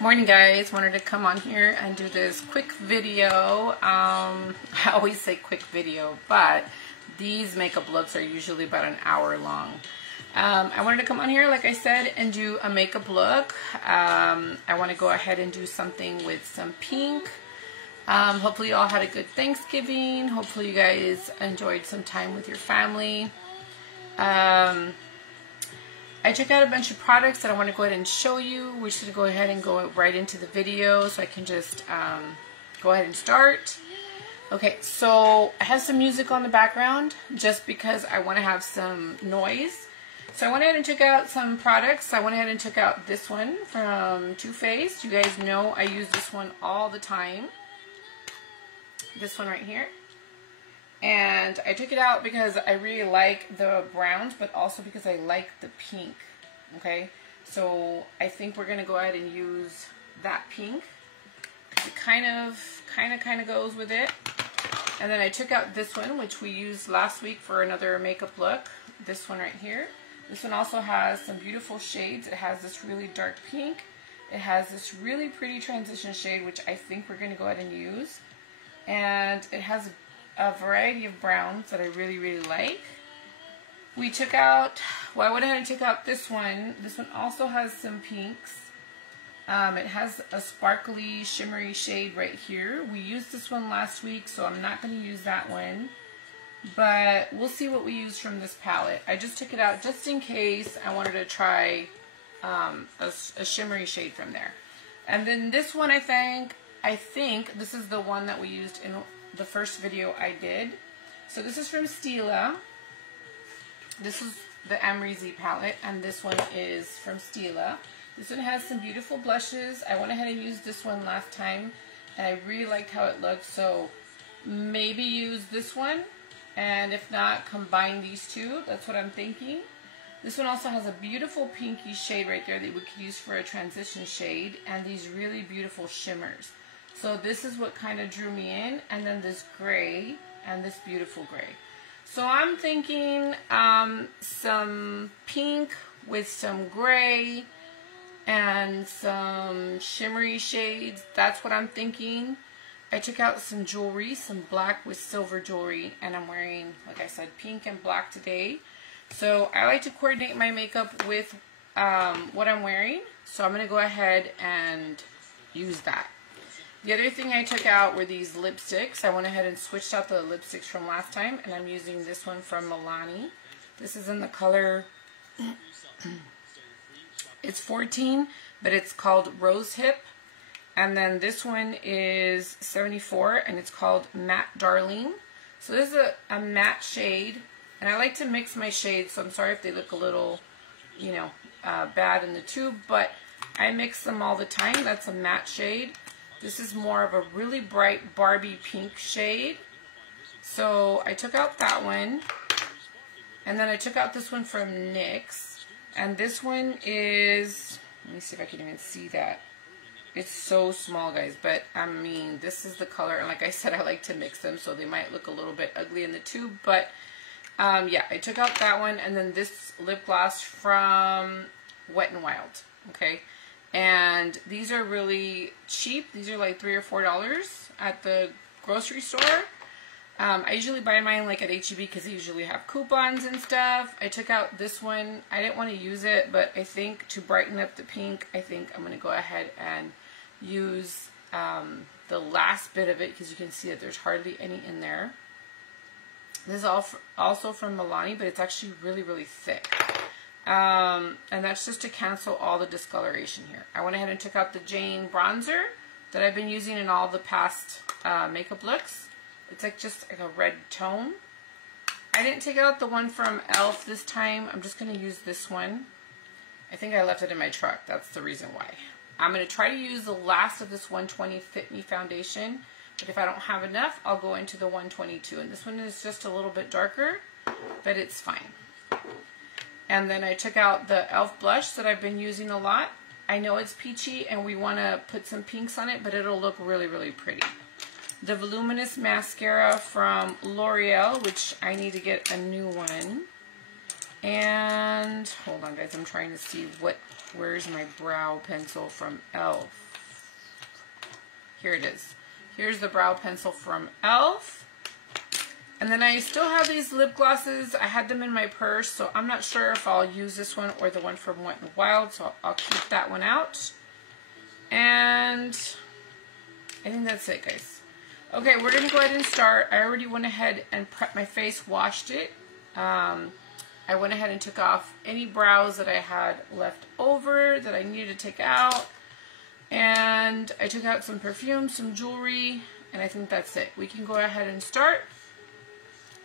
Morning guys, wanted to come on here and do this quick video. I always say quick video, but these makeup looks are usually about an hour long. I wanted to come on here, like I said, and do a makeup look. I want to go ahead and do something with some pink. Hopefully you all had a good Thanksgiving. Hopefully you guys enjoyed some time with your family. I took out a bunch of products that I want to go ahead and show you. We're just going to go ahead and go right into the video so I can just go ahead and start. Okay, so I have some music on the background just because I want to have some noise. So I went ahead and took out some products. I went ahead and took out this one from Too Faced. You guys know I use this one all the time. This one right here. And I took it out because I really like the browns, but also because I like the pink. Okay, so I think we're gonna go ahead and use that pink because it kind of goes with it. And then I took out this one, which we used last week for another makeup look. This one right here. This one also has some beautiful shades. It has this really dark pink. It has this really pretty transition shade, which I think we're gonna go ahead and use. And it has a variety of browns that I really like. We took out, well, I went ahead and took out this one. This one also has some pinks. It has a sparkly, shimmery shade right here. We used this one last week, so I'm not going to use that one. But we'll see what we use from this palette. I just took it out just in case I wanted to try a shimmery shade from there. And then this one, I think this is the one that we used in the first video I did. So this is from Stila. This is the Amrezy palette, and this one is from Stila. This one has some beautiful blushes. I went ahead and used this one last time, and I really liked how it looked, so maybe use this one, and if not, combine these two. That's what I'm thinking. This one also has a beautiful pinky shade right there that we could use for a transition shade, and these really beautiful shimmers. So this is what kind of drew me in, and then this gray and this beautiful gray. So I'm thinking some pink with some gray and some shimmery shades. That's what I'm thinking. I took out some jewelry, some black with silver jewelry, and I'm wearing, like I said, pink and black today. So I like to coordinate my makeup with what I'm wearing. So I'm going to go ahead and use that. The other thing I took out were these lipsticks. I went ahead and switched out the lipsticks from last time, and I'm using this one from Milani. This is in the color, it's 14, but it's called Rose Hip. And then this one is 74, and it's called Matte Darling. So this is a matte shade, and I like to mix my shades, so I'm sorry if they look a little, you know, bad in the tube, but I mix them all the time. That's a matte shade. This is more of a really bright Barbie pink shade. So I took out that one. And then I took out this one from NYX. And this one is, let me see if I can even see that. It's so small, guys. But, I mean, this is the color. And like I said, I like to mix them, so they might look a little bit ugly in the tube. But, yeah, I took out that one. And then this lip gloss from Wet n Wild. Okay. And these are really cheap. These are like $3 or $4 at the grocery store. I usually buy mine like at H-E-B because they usually have coupons and stuff. I took out this one. I didn't want to use it, but I think to brighten up the pink, I think I'm going to go ahead and use the last bit of it because you can see that there's hardly any in there. This is also from Milani, but it's actually really thick. And that's just to cancel all the discoloration here. I went ahead and took out the Jane bronzer that I've been using in all the past makeup looks. It's like just like a red tone. I didn't take out the one from e.l.f. this time. I'm just going to use this one. I think I left it in my truck. That's the reason why. I'm going to try to use the last of this 120 Fit Me foundation. But if I don't have enough, I'll go into the 122. And this one is just a little bit darker, but it's fine. And then I took out the e.l.f. blush that I've been using a lot. I know it's peachy and we want to put some pinks on it, but it'll look really pretty. The Voluminous Mascara from L'Oreal, which I need to get a new one. And, hold on guys, I'm trying to see what Where's my brow pencil from e.l.f.? Here it is. Here's the brow pencil from e.l.f. And then I still have these lip glosses. I had them in my purse, so I'm not sure if I'll use this one or the one from Wet n Wild, so I'll keep that one out. And I think that's it, guys. Okay, we're going to go ahead and start. I already went ahead and prepped my face, washed it. I went ahead and took off any brows that I had left over that I needed to take out. And I took out some perfume, some jewelry, and I think that's it. We can go ahead and start.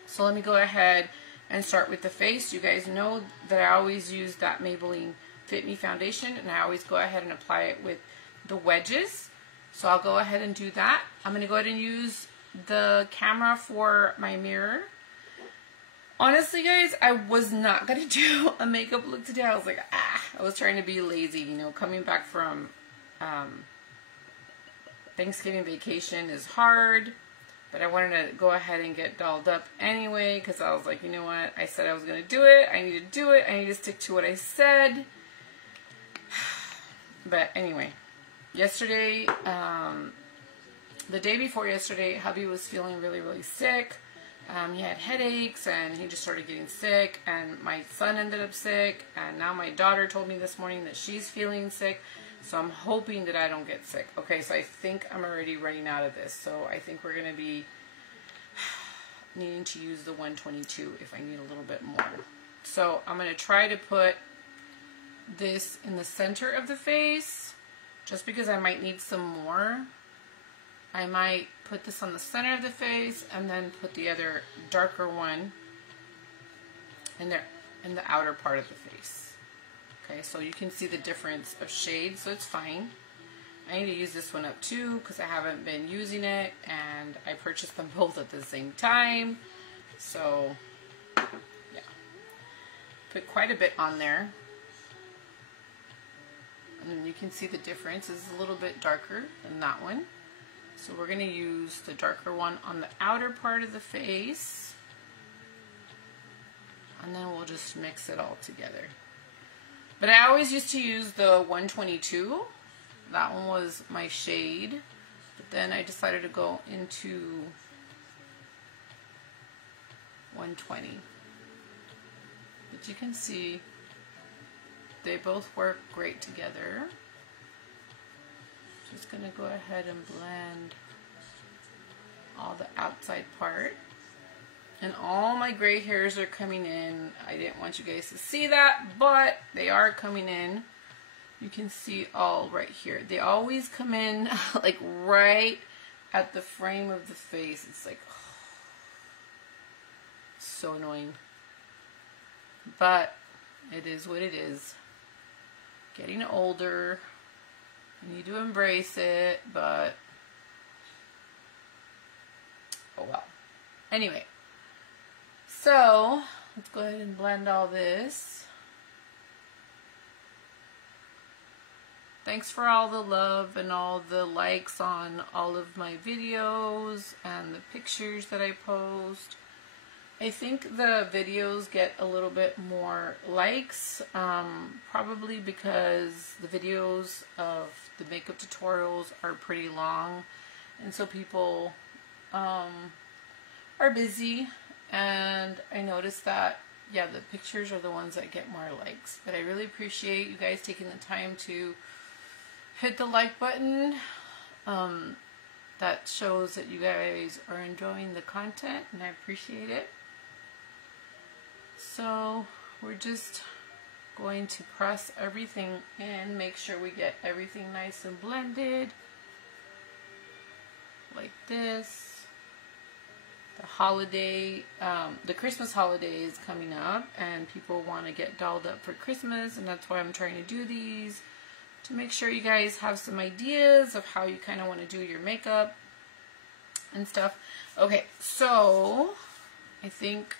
So let me go ahead and start with the face. You guys know that I always use that Maybelline Fit Me foundation, and I always go ahead and apply it with the wedges. So I'll go ahead and do that. I'm going to go ahead and use the camera for my mirror. Honestly, guys, I was not going to do a makeup look today. I was like, I was trying to be lazy, you know, coming back from Thanksgiving vacation is hard. But I wanted to go ahead and get dolled up anyway, because I was like, you know what? I said I was going to do it. I need to do it. I need to stick to what I said. But anyway, yesterday, the day before yesterday, hubby was feeling really, really sick. He had headaches, and he just started getting sick. And my son ended up sick. And now my daughter told me this morning that she's feeling sick. So I'm hoping that I don't get sick. Okay, so I think I'm already running out of this. So I think we're going to be needing to use the 122 if I need a little bit more. So I'm going to try to put this in the center of the face, just because I might need some more. I might put this on the center of the face and then put the other darker one in there in the outer part of the face. Okay, so you can see the difference of shades, so it's fine. I need to use this one up too because I haven't been using it, and I purchased them both at the same time. So, yeah. Put quite a bit on there. And then you can see the difference is a little bit darker than that one. So we're going to use the darker one on the outer part of the face. And then we'll just mix it all together. But I always used to use the 122. That one was my shade. But then I decided to go into 120. But you can see they both work great together. Just going to go ahead and blend all the outside part. And all my gray hairs are coming in. I didn't want you guys to see that, but they are coming in. You can see all right here. They always come in like right at the frame of the face. It's like, oh, so annoying. But it is what it is. Getting older. You need to embrace it, but oh well. Anyway. So, let's go ahead and blend all this. Thanks for all the love and all the likes on all of my videos and the pictures that I post. I think the videos get a little bit more likes, probably because the videos of the makeup tutorials are pretty long, and so people are busy. And I noticed that, yeah, the pictures are the ones that get more likes. But I really appreciate you guys taking the time to hit the like button. That shows that you guys are enjoying the content, and I appreciate it. So we're just going to press everything in, make sure we get everything nice and blended. Like this. The holiday, the Christmas holiday is coming up, and people want to get dolled up for Christmas, and that's why I'm trying to do these, to make sure you guys have some ideas of how you kind of want to do your makeup and stuff. Okay, so I think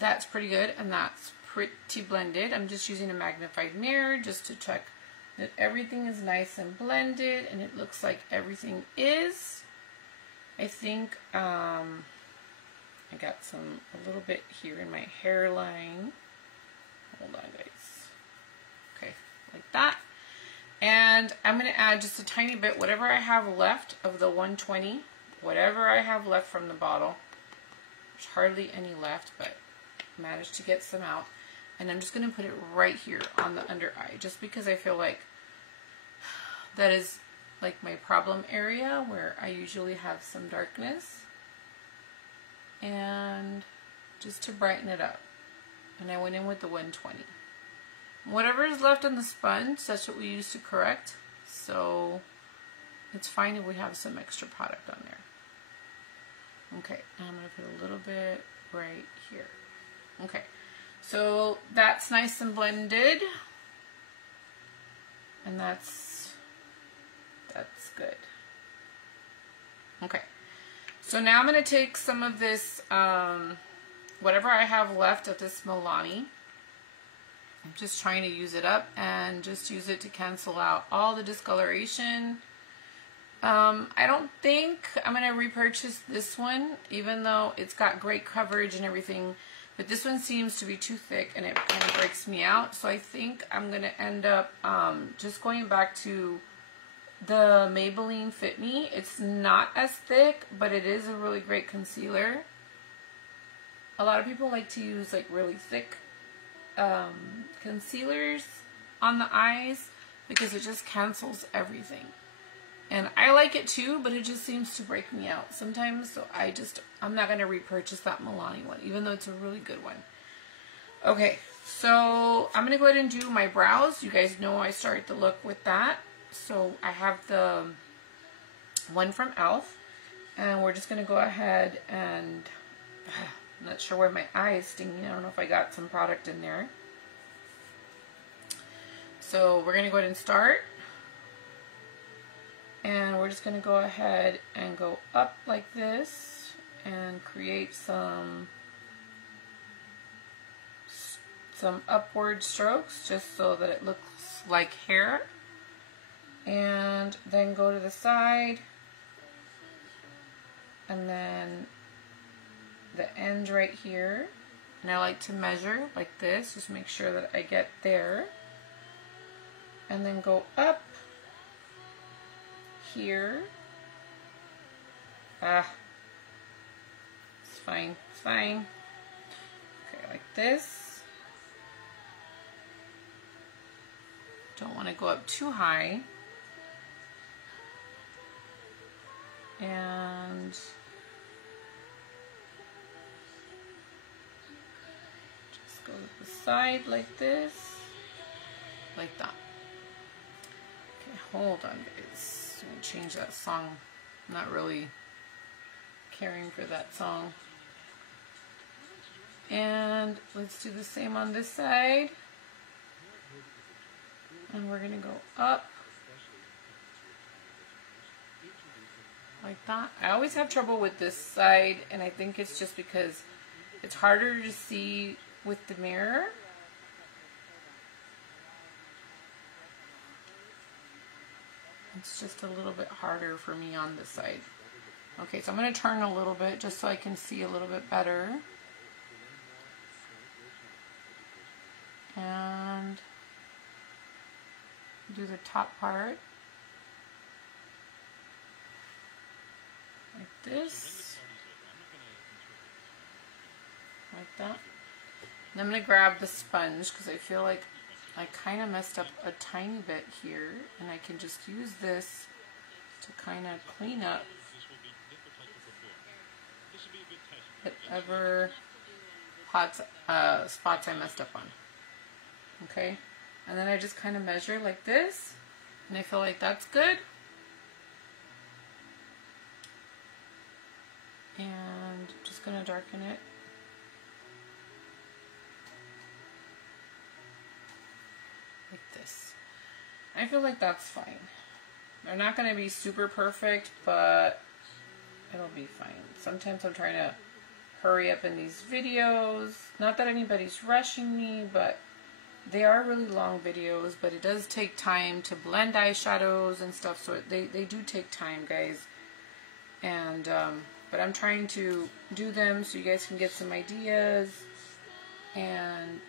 that's pretty good, and that's pretty blended. I'm just using a magnified mirror just to check that everything is nice and blended, and it looks like everything is. I think, I got a little bit here in my hairline. Hold on, guys. Okay, like that. And I'm going to add just a tiny bit, whatever I have left of the 120, whatever I have left from the bottle. There's hardly any left, but I managed to get some out. And I'm just going to put it right here on the under eye, just because I feel like that is like my problem area where I usually have some darkness. And just to brighten it up. And I went in with the 120. Whatever is left on the sponge, that's what we use to correct. So it's fine if we have some extra product on there. Okay, now I'm going to put a little bit right here. Okay, so that's nice and blended. And that's good. Okay, so now I'm going to take some of this, whatever I have left of this Milani. I'm just trying to use it up and just use it to cancel out all the discoloration. I don't think I'm going to repurchase this one, even though it's got great coverage and everything. But this one seems to be too thick and it kind of breaks me out. So I think I'm going to end up just going back to the Maybelline Fit Me. It's not as thick, but it is a really great concealer. A lot of people like to use like really thick concealers on the eyes because it just cancels everything. And I like it too, but it just seems to break me out sometimes. So I'm not going to repurchase that Milani one, even though it's a really good one. Okay, so I'm going to go ahead and do my brows. You guys know I started the look with that. So I have the one from e.l.f. And we're just going to go ahead and... I'm not sure where my eye is stinging. I don't know if I got some product in there. So we're going to go ahead and start. And we're just going to go ahead and go up like this and create some upward strokes just so that it looks like hair. And then go to the side. And then the end right here, and I like to measure like this, just make sure that I get there, and then go up here. It's fine, it's fine. Okay, like this. Don't want to go up too high. And go to the side like this, like that. Okay, hold on guys. I'm going to change that song. I'm not really caring for that song. And let's do the same on this side. And we're going to go up like that. I always have trouble with this side, and I think it's just because it's harder to see with the mirror. It's just a little bit harder for me on this side. Okay, so I'm going to turn a little bit just so I can see a little bit better. And do the top part like this, like that. And I'm going to grab the sponge because I feel like I kind of messed up a tiny bit here, and I can just use this to kind of clean up whatever spots I messed up on. Okay, and then I just kind of measure like this, and I feel like that's good. And just going to darken it. Like this. I feel like that's fine. They're not going to be super perfect, but it'll be fine. Sometimes I'm trying to hurry up in these videos. Not that anybody's rushing me, but they are really long videos, but it does take time to blend eyeshadows and stuff, so they do take time, guys. And but I'm trying to do them so you guys can get some ideas and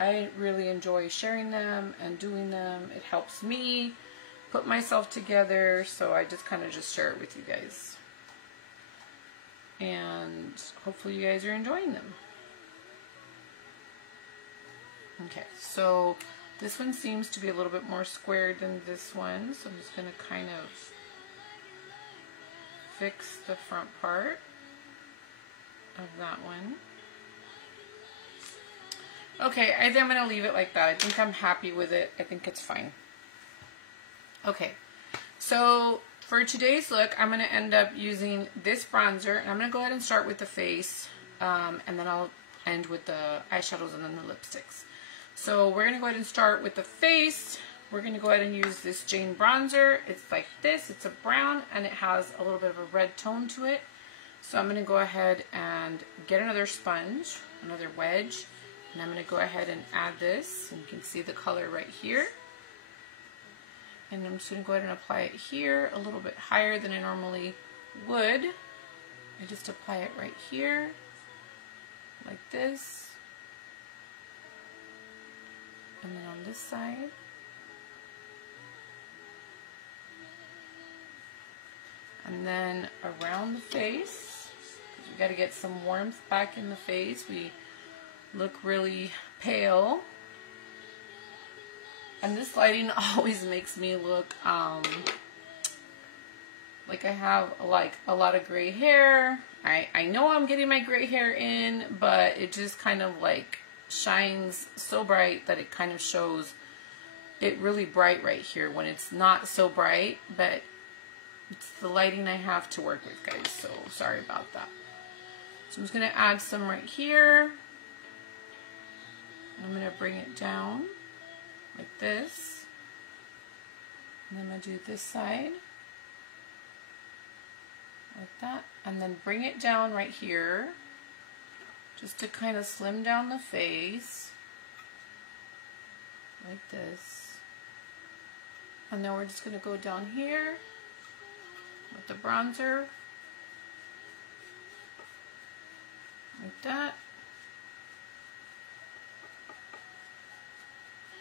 I really enjoy sharing them and doing them. It helps me put myself together, so I just kind of just share it with you guys. And hopefully you guys are enjoying them. Okay, so this one seems to be a little bit more squared than this one, so I'm just going to kind of fix the front part of that one. Okay, I think I'm going to leave it like that. I think I'm happy with it. I think it's fine. Okay, so for today's look, I'm going to end up using this bronzer, and I'm going to go ahead and start with the face, and then I'll end with the eyeshadows and then the lipsticks. So we're going to go ahead and start with the face. We're going to go ahead and use this Jane bronzer. It's like this. It's a brown, and it has a little bit of a red tone to it. So I'm going to go ahead and get another sponge, another wedge, and I'm going to go ahead and add this. And you can see the color right here. And I'm just going to go ahead and apply it here a little bit higher than I normally would. I just apply it right here, like this. And then on this side. And then around the face, because we got to get some warmth back in the face. We look really pale. And this lighting always makes me look like I have a lot of gray hair. I know I'm getting my gray hair in, but it just kind of like shines so bright that it kind of shows it really bright right here when it's not so bright, but it's the lighting I have to work with, guys, so sorry about that. So I'm just going to add some right here. I'm going to bring it down like this. And then I'm going to do this side like that, and then bring it down right here just to kind of slim down the face like this. And then we're just going to go down here with the bronzer like that,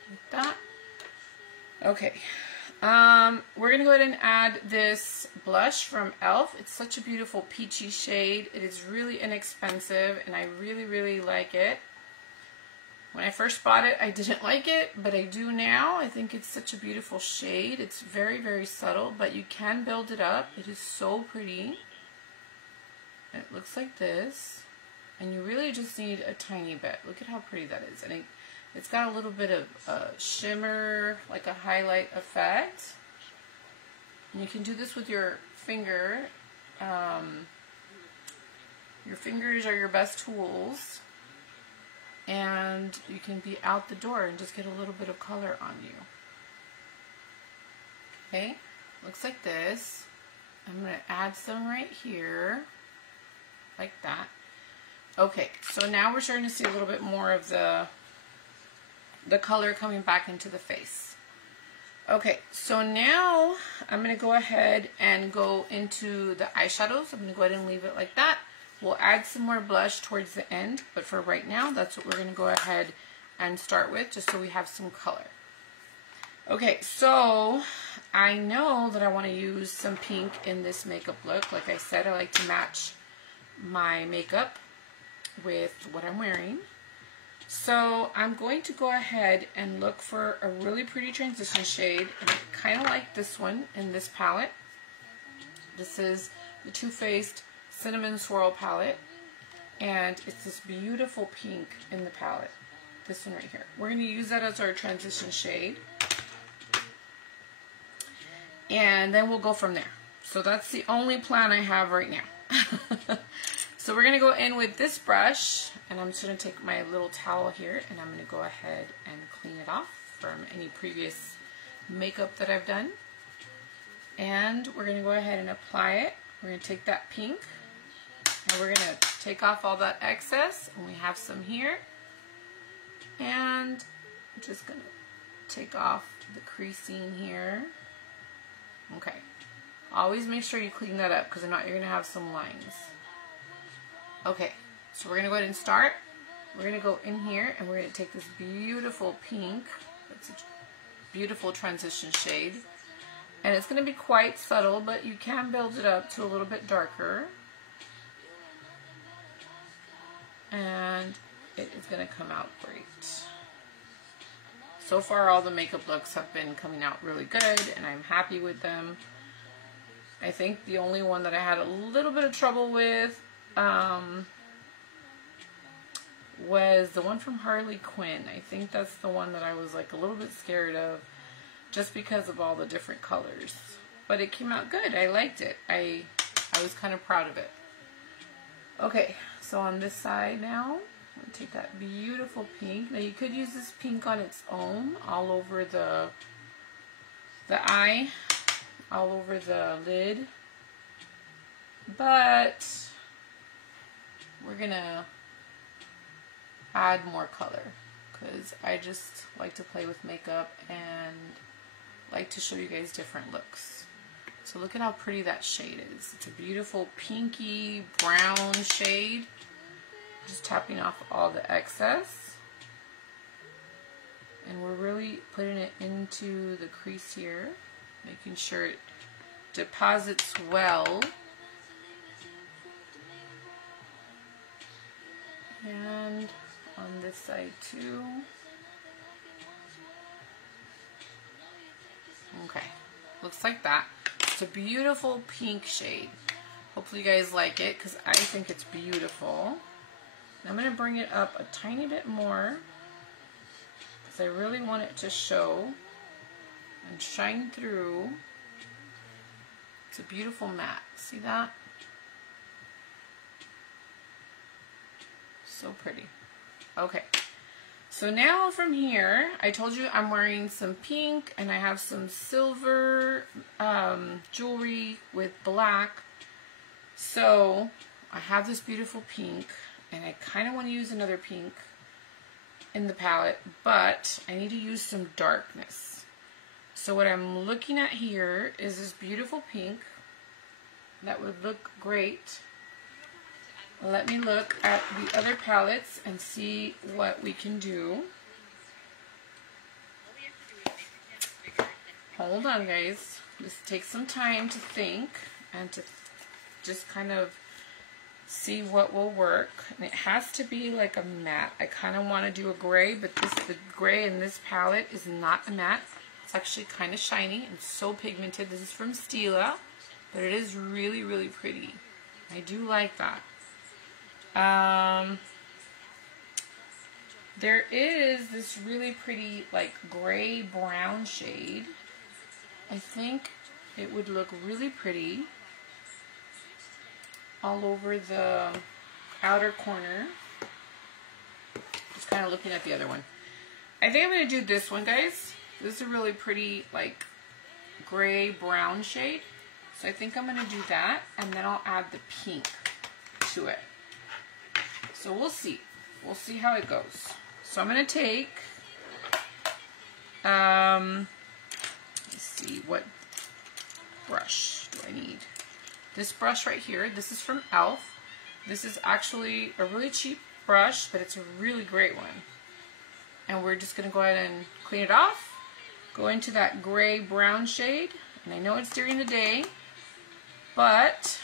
like that. Okay, we're gonna go ahead and add this blush from e.l.f. It's such a beautiful peachy shade. It is really inexpensive, and I really like it. When I first bought it, I didn't like it, but I do now. I think it's such a beautiful shade. It's very subtle, but you can build it up. It is so pretty. And it looks like this. And you really just need a tiny bit. Look at how pretty that is. And it's got a little bit of shimmer, like a highlight effect. And you can do this with your finger. Your fingers are your best tools. And you can be out the door and just get a little bit of color on you. Okay, looks like this. I'm going to add some right here, like that. Okay, so now we're starting to see a little bit more of the color coming back into the face. Okay, so now I'm going to go ahead and go into the eyeshadows. I'm going to go ahead and leave it like that. We'll add some more blush towards the end, but for right now, that's what we're going to go ahead and start with, just so we have some color. Okay, so I know that I want to use some pink in this makeup look. Like I said, I like to match my makeup with what I'm wearing. So I'm going to go ahead and look for a really pretty transition shade, kind of like this one in this palette. This is the Too Faced Cinnamon Swirl palette, and it's this beautiful pink in the palette. This one right here. We're going to use that as our transition shade, and then we'll go from there. So that's the only plan I have right now. So we're going to go in with this brush, and I'm just going to take my little towel here, and I'm going to go ahead and clean it off from any previous makeup that I've done. And we're going to go ahead and apply it. We're going to take that pink, and we're going to take off all that excess, and we have some here. And I'm just going to take off the creasing here. Okay. Always make sure you clean that up, because if not, you're going to have some lines. Okay, so we're going to go ahead and start we're going to go in here and we're going to take this beautiful pink. It's a beautiful transition shade. And it's going to be quite subtle, but you can build it up to a little bit darker. And it is going to come out great. So far, all the makeup looks have been coming out really good, and I'm happy with them. I think the only one that I had a little bit of trouble with was the one from Harley Quinn. I think that's the one that I was like a little bit scared of, just because of all the different colors. But it came out good. I liked it. I was kind of proud of it. Okay, so on this side now, I'm going to take that beautiful pink. Now you could use this pink on its own, all over the eye, all over the lid. But we're going to add more color, because I just like to play with makeup and like to show you guys different looks. So look at how pretty that shade is. It's a beautiful pinky brown shade. Just tapping off all the excess. And we're really putting it into the crease here, making sure it deposits well. And on this side too. Okay, looks like that. It's a beautiful pink shade. Hopefully you guys like it, because I think it's beautiful. I'm going to bring it up a tiny bit more, because I really want it to show and shine through. It's a beautiful matte. See that? So pretty. Okay. So now from here, I told you I'm wearing some pink, and I have some silver jewelry with black. So I have this beautiful pink, and I kind of want to use another pink in the palette, but I need to use some darkness. So what I'm looking at here is this beautiful pink that would look great. Let me look at the other palettes and see what we can do. Hold on, guys. Just take some time to think and to just kind of see what will work. And it has to be like a matte. I kind of want to do a gray, but the gray in this palette is not a matte. It's actually kind of shiny and so pigmented. This is from Stila, but it is really, really pretty. I do like that. There is this really pretty like gray brown shade. I think it would look really pretty all over the outer corner. Just kind of looking at the other one. I think I'm going to do this one, guys. This is a really pretty like gray brown shade. So I think I'm going to do that, and then I'll add the pink to it. So we'll see. We'll see how it goes. So I'm going to take, let's see, what brush do I need? This brush right here. This is from e.l.f. This is actually a really cheap brush, but it's a really great one. And we're just going to go ahead and clean it off. Go into that gray brown shade. And I know it's during the day, but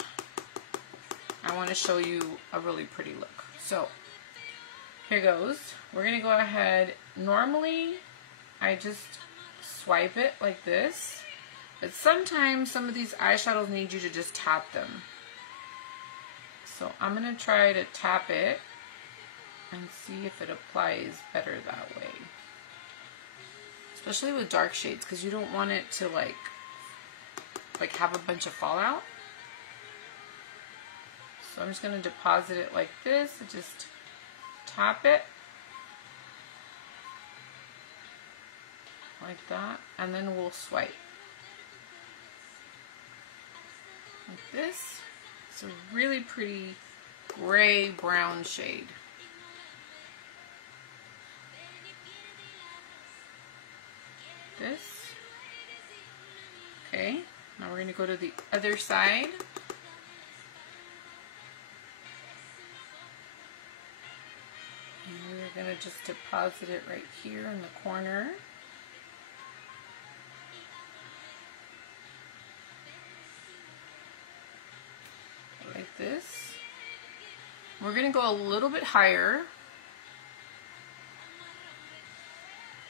I want to show you a really pretty look. So, here goes. We're going to go ahead. Normally, I just swipe it like this. But sometimes some of these eyeshadows need you to just tap them. So, I'm going to try to tap it and see if it applies better that way. Especially with dark shades, because you don't want it to like have a bunch of fallout. So I'm just going to deposit it like this, and just tap it like that, and then we'll swipe like this. It's a really pretty gray brown shade. This. Okay, now we're going to go to the other side. we're going to just deposit it right here in the corner. Like this. We're going to go a little bit higher.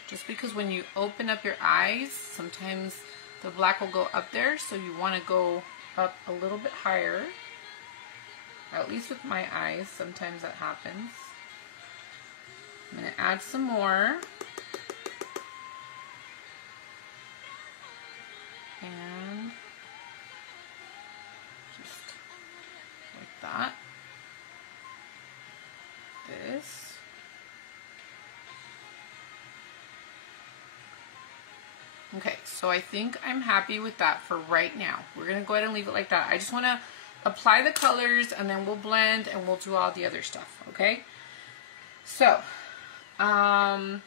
Just because when you open up your eyes, sometimes the black will go up there, so you want to go up a little bit higher. At least with my eyes, sometimes that happens. I'm going to add some more. And just like that. This. Okay, so I think I'm happy with that for right now. We're going to go ahead and leave it like that. I just want to apply the colors and then we'll blend and we'll do all the other stuff, okay? So, I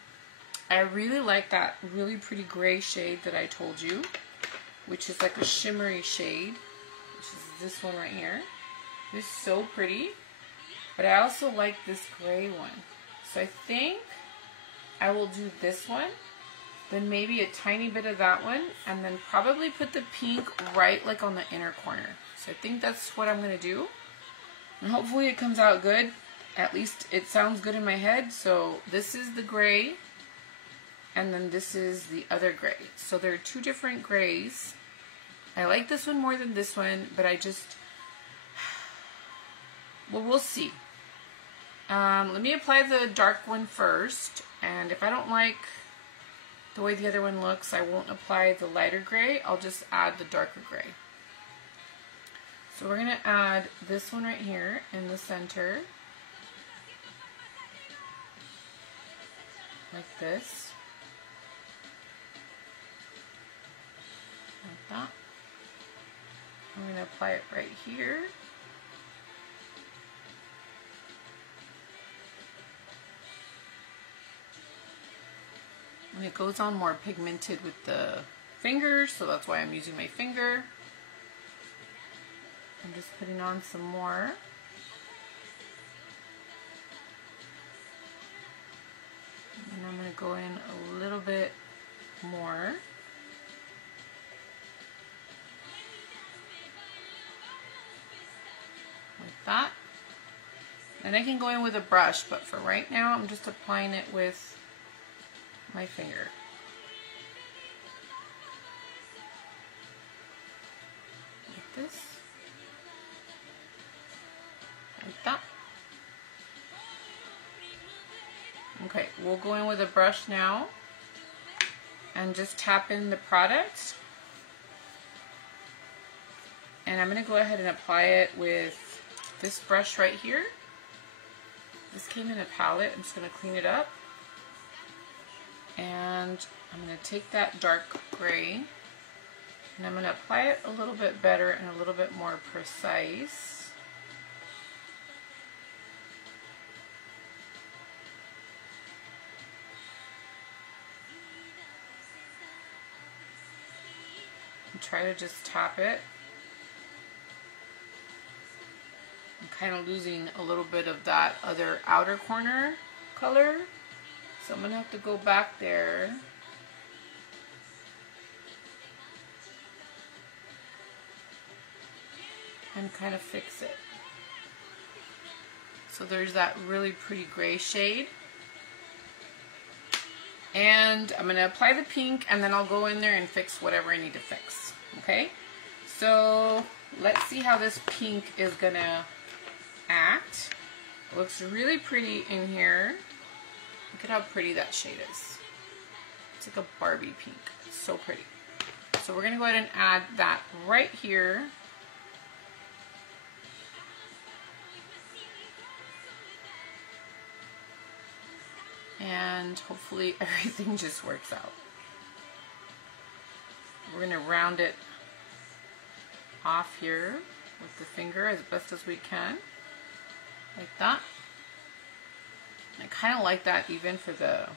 really like that really pretty gray shade that I told you, which is like a shimmery shade, which is this one right here. This is so pretty, but I also like this gray one. So I think I will do this one, then maybe a tiny bit of that one, and then probably put the pink right like on the inner corner. So I think that's what I'm going to do. And hopefully it comes out good. At least it sounds good in my head. So this is the gray, and then this is the other gray. So there are two different grays. I like this one more than this one, but I just, well, we'll see. Let me apply the dark one first, and if I don't like the way the other one looks, I won't apply the lighter gray. I'll just add the darker gray. So we're going to add this one right here in the center. Like this. Like that. I'm going to apply it right here. And it goes on more pigmented with the fingers, so that's why I'm using my finger. I'm just putting on some more. And I'm going to go in a little bit more. Like that. And I can go in with a brush, but for right now I'm just applying it with my finger. Like this. Like that. Okay, we'll go in with a brush now and just tap in the product. And I'm going to go ahead and apply it with this brush right here. This came in a palette. I'm just going to clean it up. And I'm going to take that dark gray and I'm going to apply it a little bit better and a little bit more precise. And try to just tap it. I'm kind of losing a little bit of that other outer corner color. So I'm going to have to go back there and kind of fix it. So there's that really pretty gray shade. And I'm going to apply the pink and then I'll go in there and fix whatever I need to fix. Okay? So let's see how this pink is going to act. It looks really pretty in here. Look at how pretty that shade is. It's like a Barbie pink. It's so pretty. So we're going to go ahead and add that right here. And hopefully everything just works out. We're going to round it off here with the finger as best as we can. Like that. I kind of like that even for the,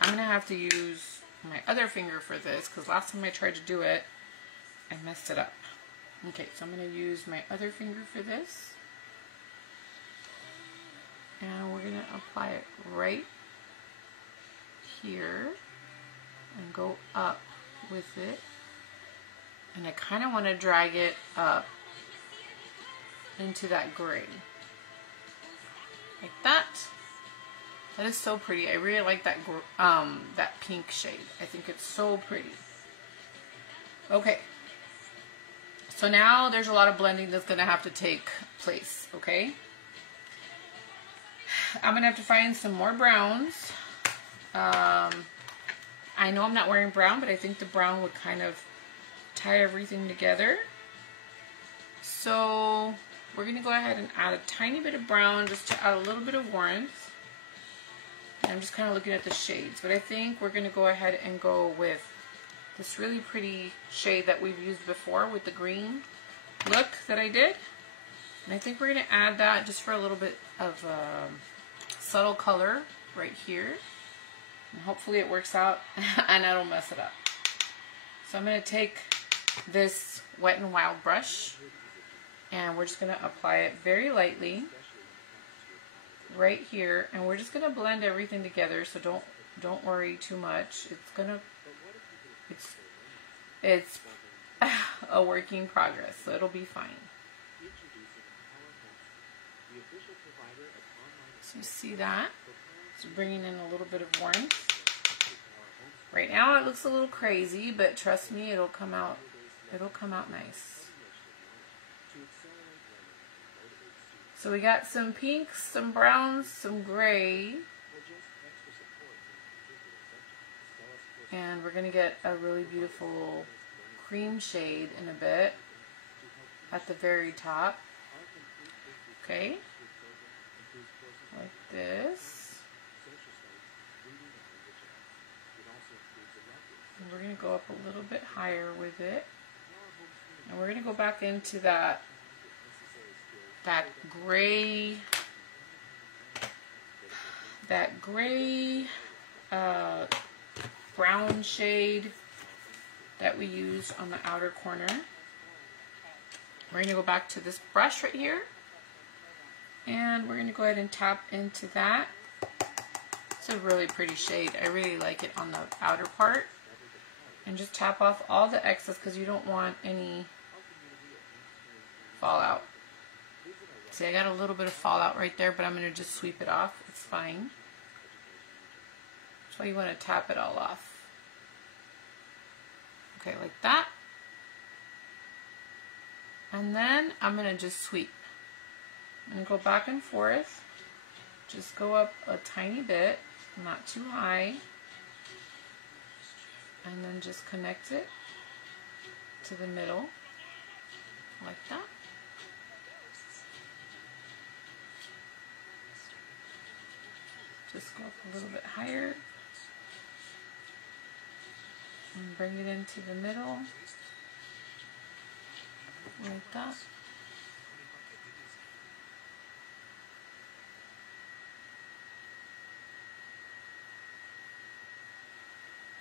I'm going to have to use my other finger for this because last time I tried to do it, I messed it up. Okay, so I'm going to use my other finger for this. And we're going to apply it right here and go up with it. And I kind of want to drag it up into that gray. Like that. That is so pretty. I really like that that pink shade. I think it's so pretty. Okay. So now there's a lot of blending that's going to have to take place, okay? I'm going to have to find some more browns. I know I'm not wearing brown, but I think the brown would kind of tie everything together. So we're going to go ahead and add a tiny bit of brown just to add a little bit of warmth. And I'm just kind of looking at the shades, but I think we're going to go ahead and go with this really pretty shade that we've used before with the green look that I did. And I think we're going to add that just for a little bit of subtle color right here. And hopefully it works out and I don't mess it up. So I'm going to take this Wet n Wild brush and we're just going to apply it very lightly right here, and we're just going to blend everything together, so don't worry too much. It's a work in progress, so it'll be fine. So you see that? It's bringing in a little bit of warmth. Right now it looks a little crazy, but trust me, it'll come out nice. So we got some pinks, some browns, some gray. And we're going to get a really beautiful cream shade in a bit at the very top. Okay. Like this. And we're going to go up a little bit higher with it. And we're going to go back into that gray brown shade that we used on the outer corner. We're going to go back to this brush right here, and we're going to go ahead and tap into that. It's a really pretty shade. I really like it on the outer part. And just tap off all the excess because you don't want any fallout. See, I got a little bit of fallout right there, but I'm going to just sweep it off. It's fine. That's why you want to tap it all off. Okay, like that. And then I'm going to just sweep. I'm going to go back and forth. Just go up a tiny bit, not too high. And then just connect it to the middle, like that. Just go up a little bit higher and bring it into the middle like that.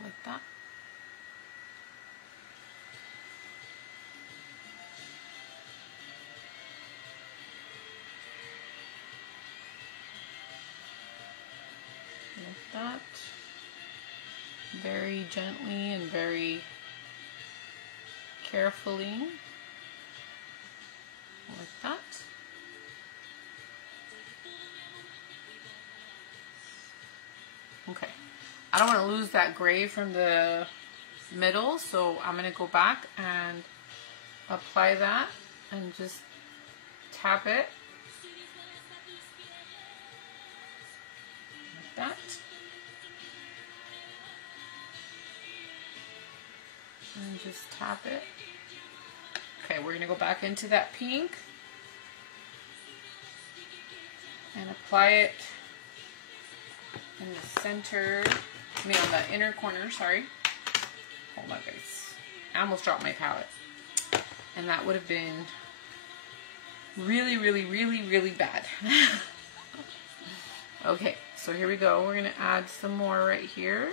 Like that. Like that. Very gently and very carefully. Like that. Okay. I don't want to lose that gray from the middle, so I'm going to go back and apply that and just tap it like that. And just tap it. Okay, we're going to go back into that pink and apply it in the center, I mean on the inner corner, sorry. Hold on guys. I almost dropped my palette. And that would have been really, really, really, really bad. Okay, so here we go. We're going to add some more right here.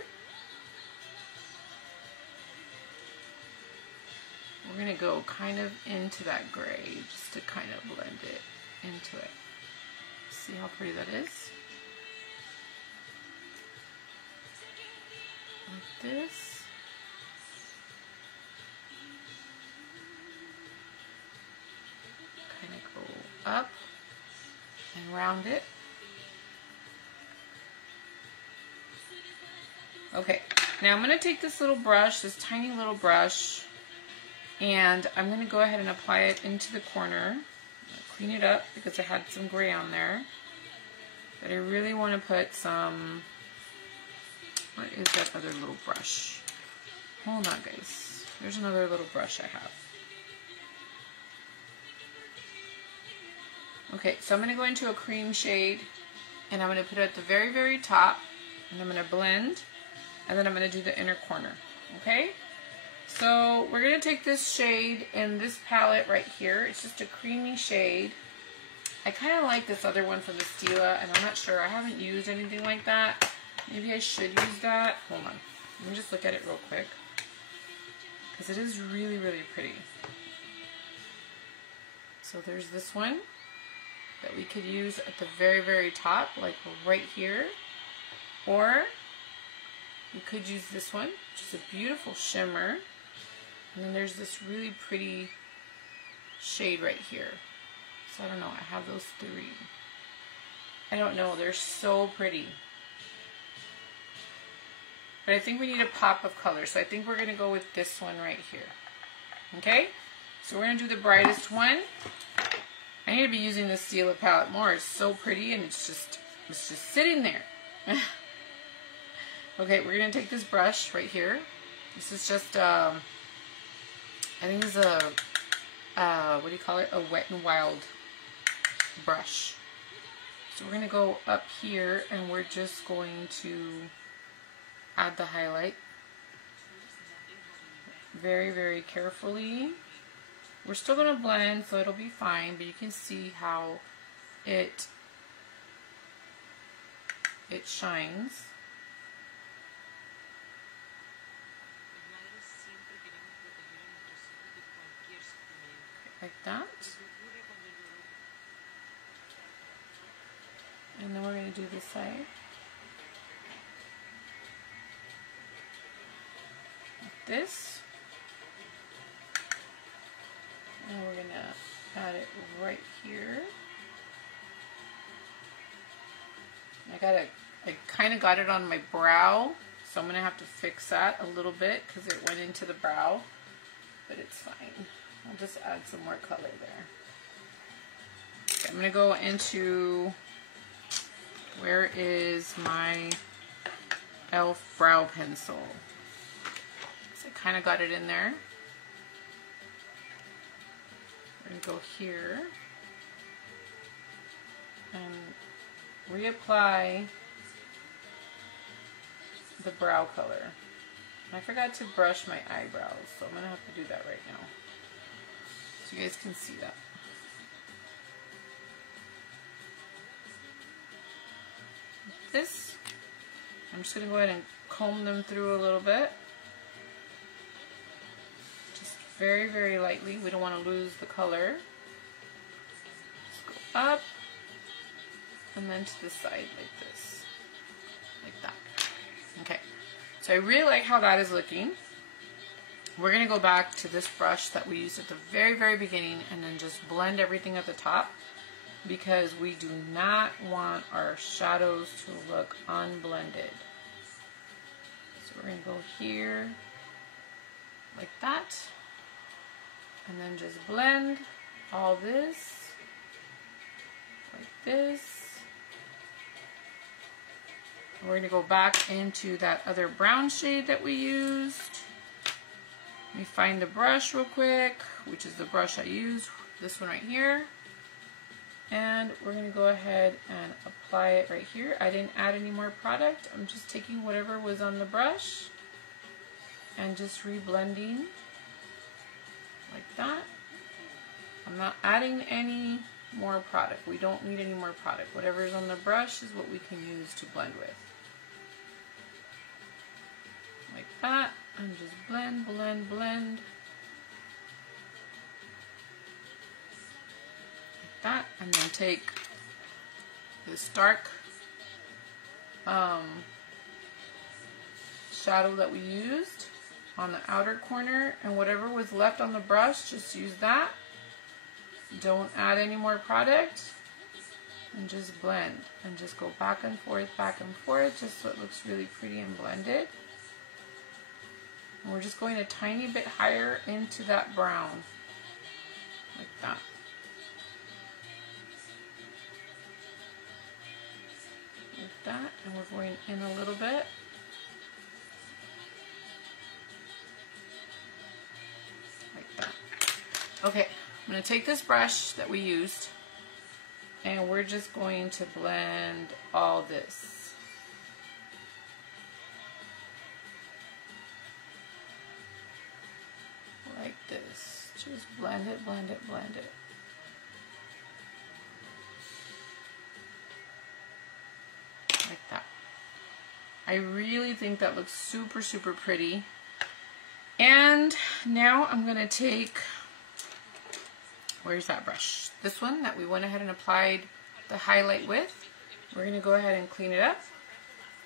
We're going to go kind of into that gray just to kind of blend it into it. See how pretty that is? like this. Kind of go up and round it. Okay, now I'm going to take this little brush, this tiny little brush, and I'm going to go ahead and apply it into the corner. Clean it up because I had some gray on there. But I really want to put some, what is that other little brush? Hold on, guys. There's another little brush I have. Okay, so I'm going to go into a cream shade, and I'm going to put it at the very, very top, and I'm going to blend, and then I'm going to do the inner corner, okay? So we're going to take this shade in this palette right here. It's just a creamy shade. I kind of like this other one from the Stila, and I'm not sure. I haven't used anything like that. Maybe I should use that. Hold on. Let me just look at it real quick, because it is really, really pretty. So there's this one that we could use at the very, very top, like right here. Or you could use this one, which is a beautiful shimmer. And then there's this really pretty shade right here. So I don't know, I have those three. I don't know, they're so pretty. But I think we need a pop of color, so I think we're gonna go with this one right here. Okay? So we're gonna do the brightest one. I need to be using the Stila palette more. It's so pretty and it's just sitting there. Okay, we're gonna take this brush right here. This is just, I think this is a, what do you call it? A Wet n Wild brush. So we're gonna go up here and we're just going to add the highlight very, very carefully. We're still gonna blend, so it'll be fine, but you can see how it shines. Like that. And then we're going to do this side. Like this. And we're going to add it right here. I kind of got it on my brow, so I'm going to have to fix that a little bit because it went into the brow, but it's fine. I'll just add some more color there. Okay, I'm going to go into, where is my e.l.f. brow pencil? So I kind of got it in there. We're going to go here and reapply the brow color. I forgot to brush my eyebrows, so I'm going to have to do that right now. So you guys can see that. This, I'm just going to go ahead and comb them through a little bit. Just very, very lightly. We don't want to lose the color. Just go up and then to the side like this. Like that. Okay. So I really like how that is looking. We're going to go back to this brush that we used at the very, very beginning and then just blend everything at the top because we do not want our shadows to look unblended. So we're going to go here like that and then just blend all this like this. And we're going to go back into that other brown shade that we used. Let me find the brush real quick, which is the brush I used, this one right here. And we're going to go ahead and apply it right here. I didn't add any more product. I'm just taking whatever was on the brush and just reblending like that. I'm not adding any more product. We don't need any more product. Whatever's on the brush is what we can use to blend with. Like that. And just blend, blend, blend. Like that. And then take this dark shadow that we used on the outer corner, and whatever was left on the brush, just use that. Don't add any more product, and just blend, and just go back and forth, just so it looks really pretty and blended. And we're just going a tiny bit higher into that brown, like that. Like that, and we're going in a little bit. Like that. Okay, I'm going to take this brush that we used, and we're just going to blend all this. Like this. Just blend it, blend it, blend it. Like that. I really think that looks super, super pretty. And now I'm going to take, where's that brush? This one that we went ahead and applied the highlight with. We're going to go ahead and clean it up.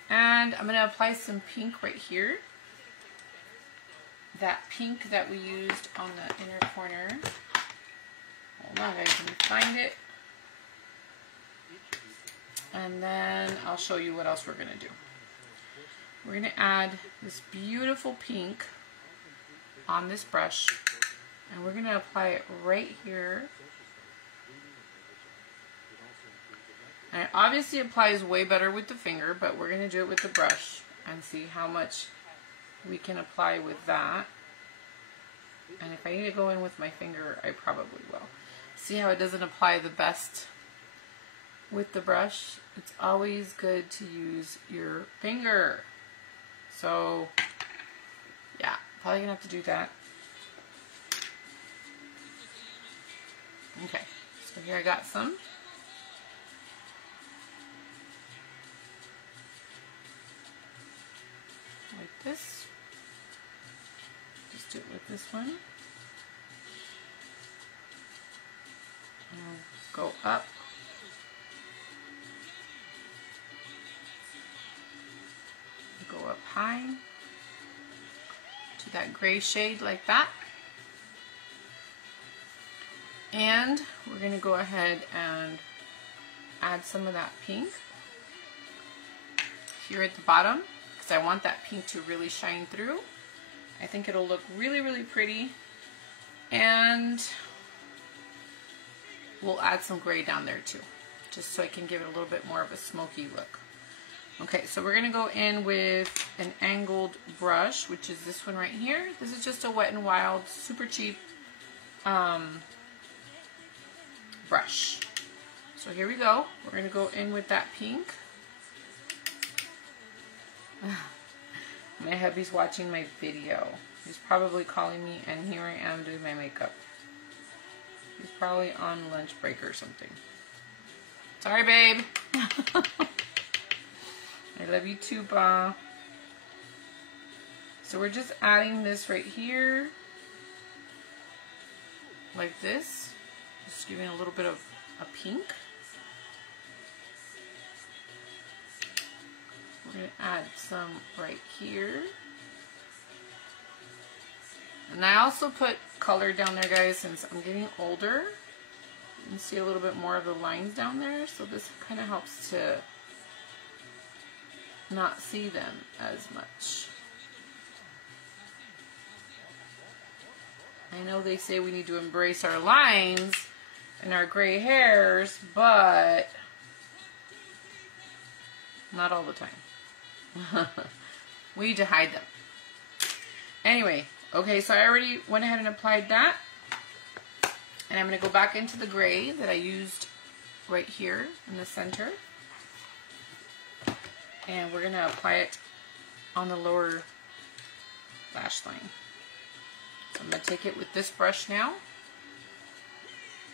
And I'm going to apply some pink right here. That pink that we used on the inner corner. Hold on guys, let me find it. And then I'll show you what else we're going to do. We're going to add this beautiful pink on this brush, and we're going to apply it right here. And it obviously applies way better with the finger, but we're going to do it with the brush and see how much we can apply with that. And if I need to go in with my finger, I probably will. See how it doesn't apply the best with the brush? It's always good to use your finger. So yeah, probably gonna have to do that. Okay, so here I got some. Like this. Just do it with this one. And go up. Go up high to that gray shade like that. And we're going to go ahead and add some of that pink here at the bottom, because I want that pink to really shine through. I think it'll look really, really pretty. And we'll add some gray down there too, just so I can give it a little bit more of a smoky look. Okay, so we're going to go in with an angled brush, which is this one right here. This is just a Wet n Wild, super cheap brush. So here we go. We're going to go in with that pink. My hubby's watching my video. He's probably calling me, and here I am doing my makeup. He's probably on lunch break or something. Sorry, babe. I love you too, Ba. So we're just adding this right here, like this. Just giving a little bit of a pink. We're going to add some right here. And I also put color down there, guys, since I'm getting older. You can see a little bit more of the lines down there, so this kind of helps to not see them as much. I know they say we need to embrace our lines and our gray hairs, but not all the time. We need to hide them. Anyway, okay, so I already went ahead and applied that. And I'm going to go back into the gray that I used right here in the center. And we're going to apply it on the lower lash line. So I'm going to take it with this brush now.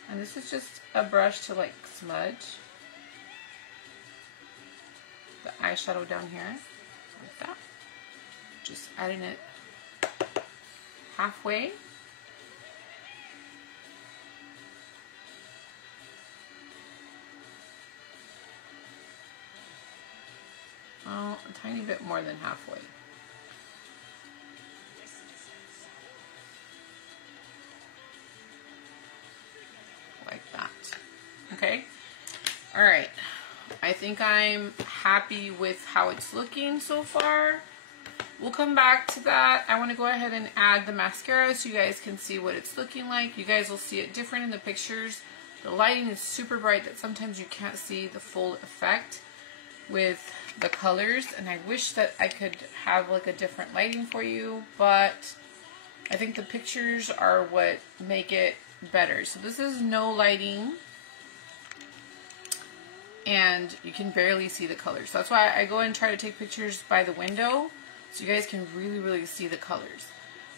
And this is just a brush to like smudge the eyeshadow down here, like that. Just adding it halfway. Oh, a tiny bit more than halfway. okay? All right. I think I'm happy with how it's looking so far. We'll come back to that. I want to go ahead and add the mascara so you guys can see what it's looking like. You guys will see it different in the pictures. The lighting is super bright that sometimes you can't see the full effect with the colors, and I wish that I could have like a different lighting for you, but I think the pictures are what make it better. So this is no lighting, and you can barely see the colors. So that's why I go and try to take pictures by the window so you guys can really see the colors.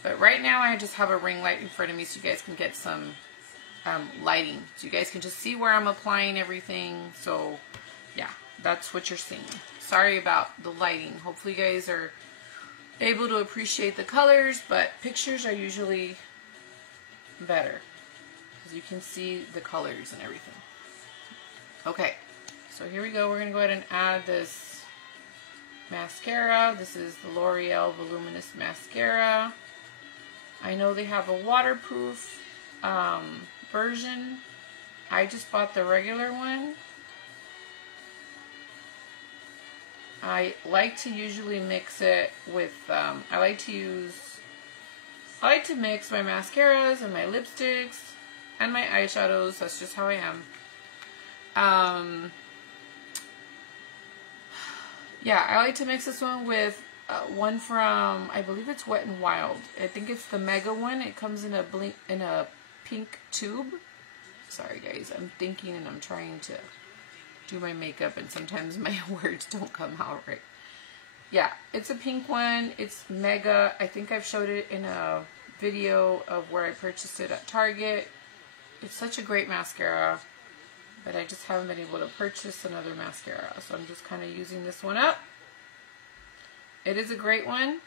But right now I just have a ring light in front of me so you guys can get some lighting. So you guys can just see where I'm applying everything. So yeah, that's what you're seeing. Sorry about the lighting. Hopefully you guys are able to appreciate the colors, but pictures are usually better because you can see the colors and everything. Okay, so here we go. We're going to go ahead and add this mascara. This is the L'Oreal Voluminous Mascara. I know they have a waterproof version. I just bought the regular one. I like to usually mix it with, I like to mix my mascaras and my lipsticks and my eyeshadows. That's just how I am. Yeah, I like to mix this one with one from, I believe it's Wet n Wild. I think it's the Mega one. It comes in a pink tube. Sorry guys, I'm thinking and I'm trying to do my makeup and sometimes my words don't come out right. Yeah, it's a pink one. It's Mega. I think I've showed it in a video of where I purchased it at Target. It's such a great mascara, but I just haven't been able to purchase another mascara, so I'm just kind of using this one up. It is a great one.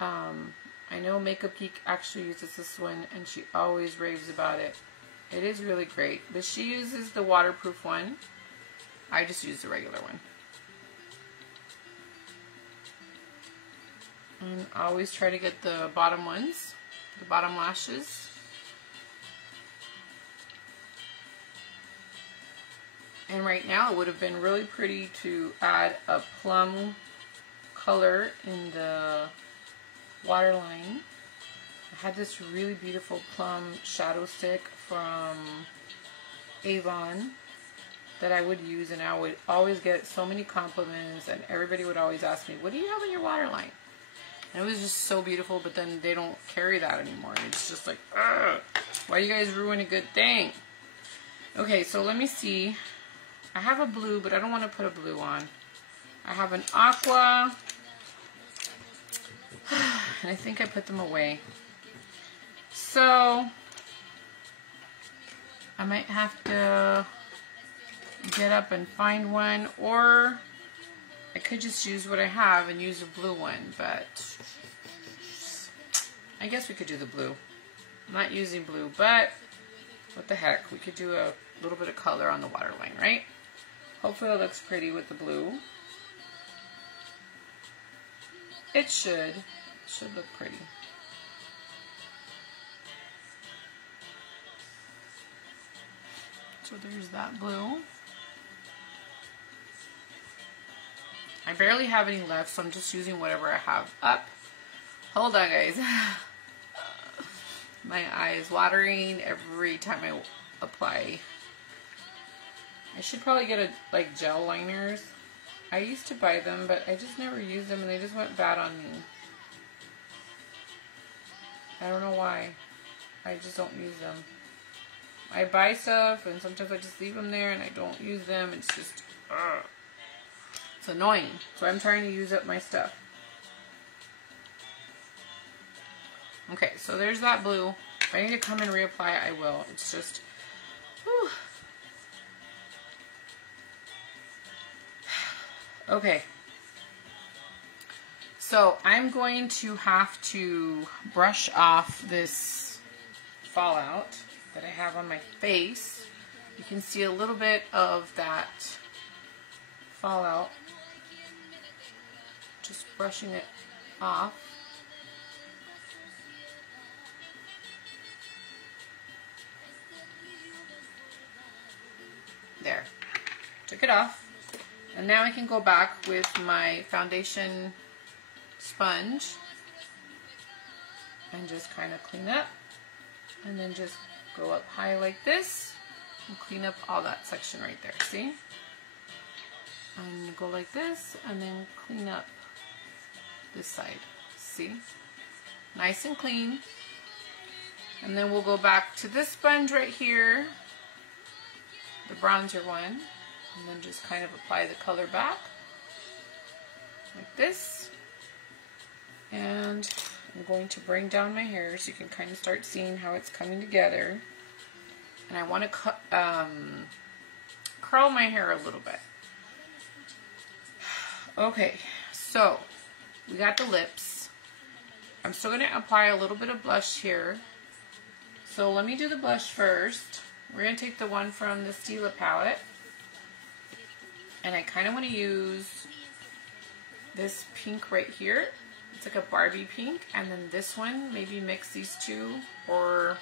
I know Makeup Geek actually uses this one and she always raves about it. It is really great, but she uses the waterproof one. I just use the regular one. And I always try to get the bottom ones, the bottom lashes. And right now it would have been really pretty to add a plum color in the waterline. I had this really beautiful plum shadow stick from Avon that I would use, and I would always get so many compliments, and everybody would always ask me, what do you have in your waterline? And it was just so beautiful, but then they don't carry that anymore. And it's just like, ugh, why do you guys ruin a good thing? Okay, so let me see. I have a blue, but I don't want to put a blue on. I have an aqua, and I think I put them away. So I might have to get up and find one, or I could just use what I have and use a blue one, but I guess we could do the blue. I'm not using blue, but what the heck, we could do a little bit of color on the waterline, right? Hopefully it looks pretty with the blue. It should look pretty. So there's that blue. I barely have any left, so I'm just using whatever I have up. Hold on, guys. My eye is watering every time I apply. I should probably get like gel liners. I used to buy them, but I just never used them and they just went bad on me. I don't know why. I just don't use them. I buy stuff and sometimes I just leave them there and I don't use them. It's just, it's annoying. So I'm trying to use up my stuff. Okay, so there's that blue. If I need to come and reapply it, I will. It's just, whew. Okay. So I'm going to have to brush off this fallout that I have on my face. You can see a little bit of that fallout. Just brushing it off. took it off. And now I can go back with my foundation sponge and just kind of clean up, and then just go up high like this and clean up all that section right there, see? And go like this and then clean up this side, see? Nice and clean. And then we'll go back to this sponge right here, the bronzer one, and then just kind of apply the color back like this. And I'm going to bring down my hair so you can kind of start seeing how it's coming together. And I want to curl my hair a little bit. Okay, so we got the lips. I'm still going to apply a little bit of blush here. So let me do the blush first. We're going to take the one from the Stila palette. And I kind of want to use this pink right here. It's like a Barbie pink. And then this one, maybe mix these two. Or,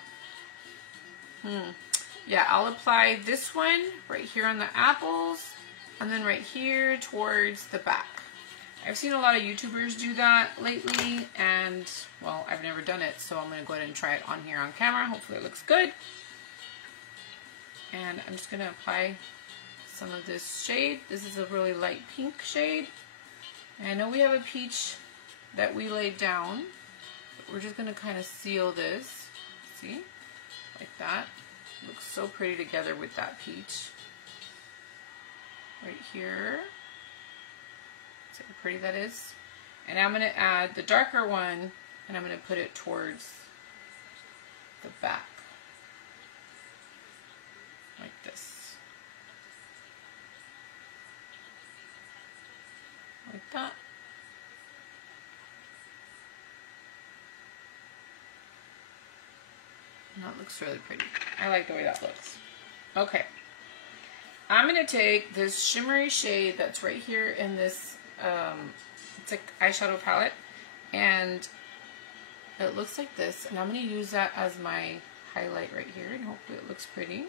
yeah, I'll apply this one right here on the apples. And then right here towards the back. I've seen a lot of YouTubers do that lately, and, well, I've never done it, so I'm going to go ahead and try it on here on camera. Hopefully it looks good. And I'm just going to apply some of this shade. This is a really light pink shade. And I know we have a peach that we laid down, but we're just going to kind of seal this. See? Like that. It looks so pretty together with that peach. Right here. See how pretty that is? And I'm going to add the darker one, and I'm going to put it towards the back. Like this. Like that. And that looks really pretty. I like the way that looks. Okay. I'm going to take this shimmery shade that's right here in this it's like eyeshadow palette, and it looks like this, and I'm going to use that as my highlight right here, and hopefully it looks pretty.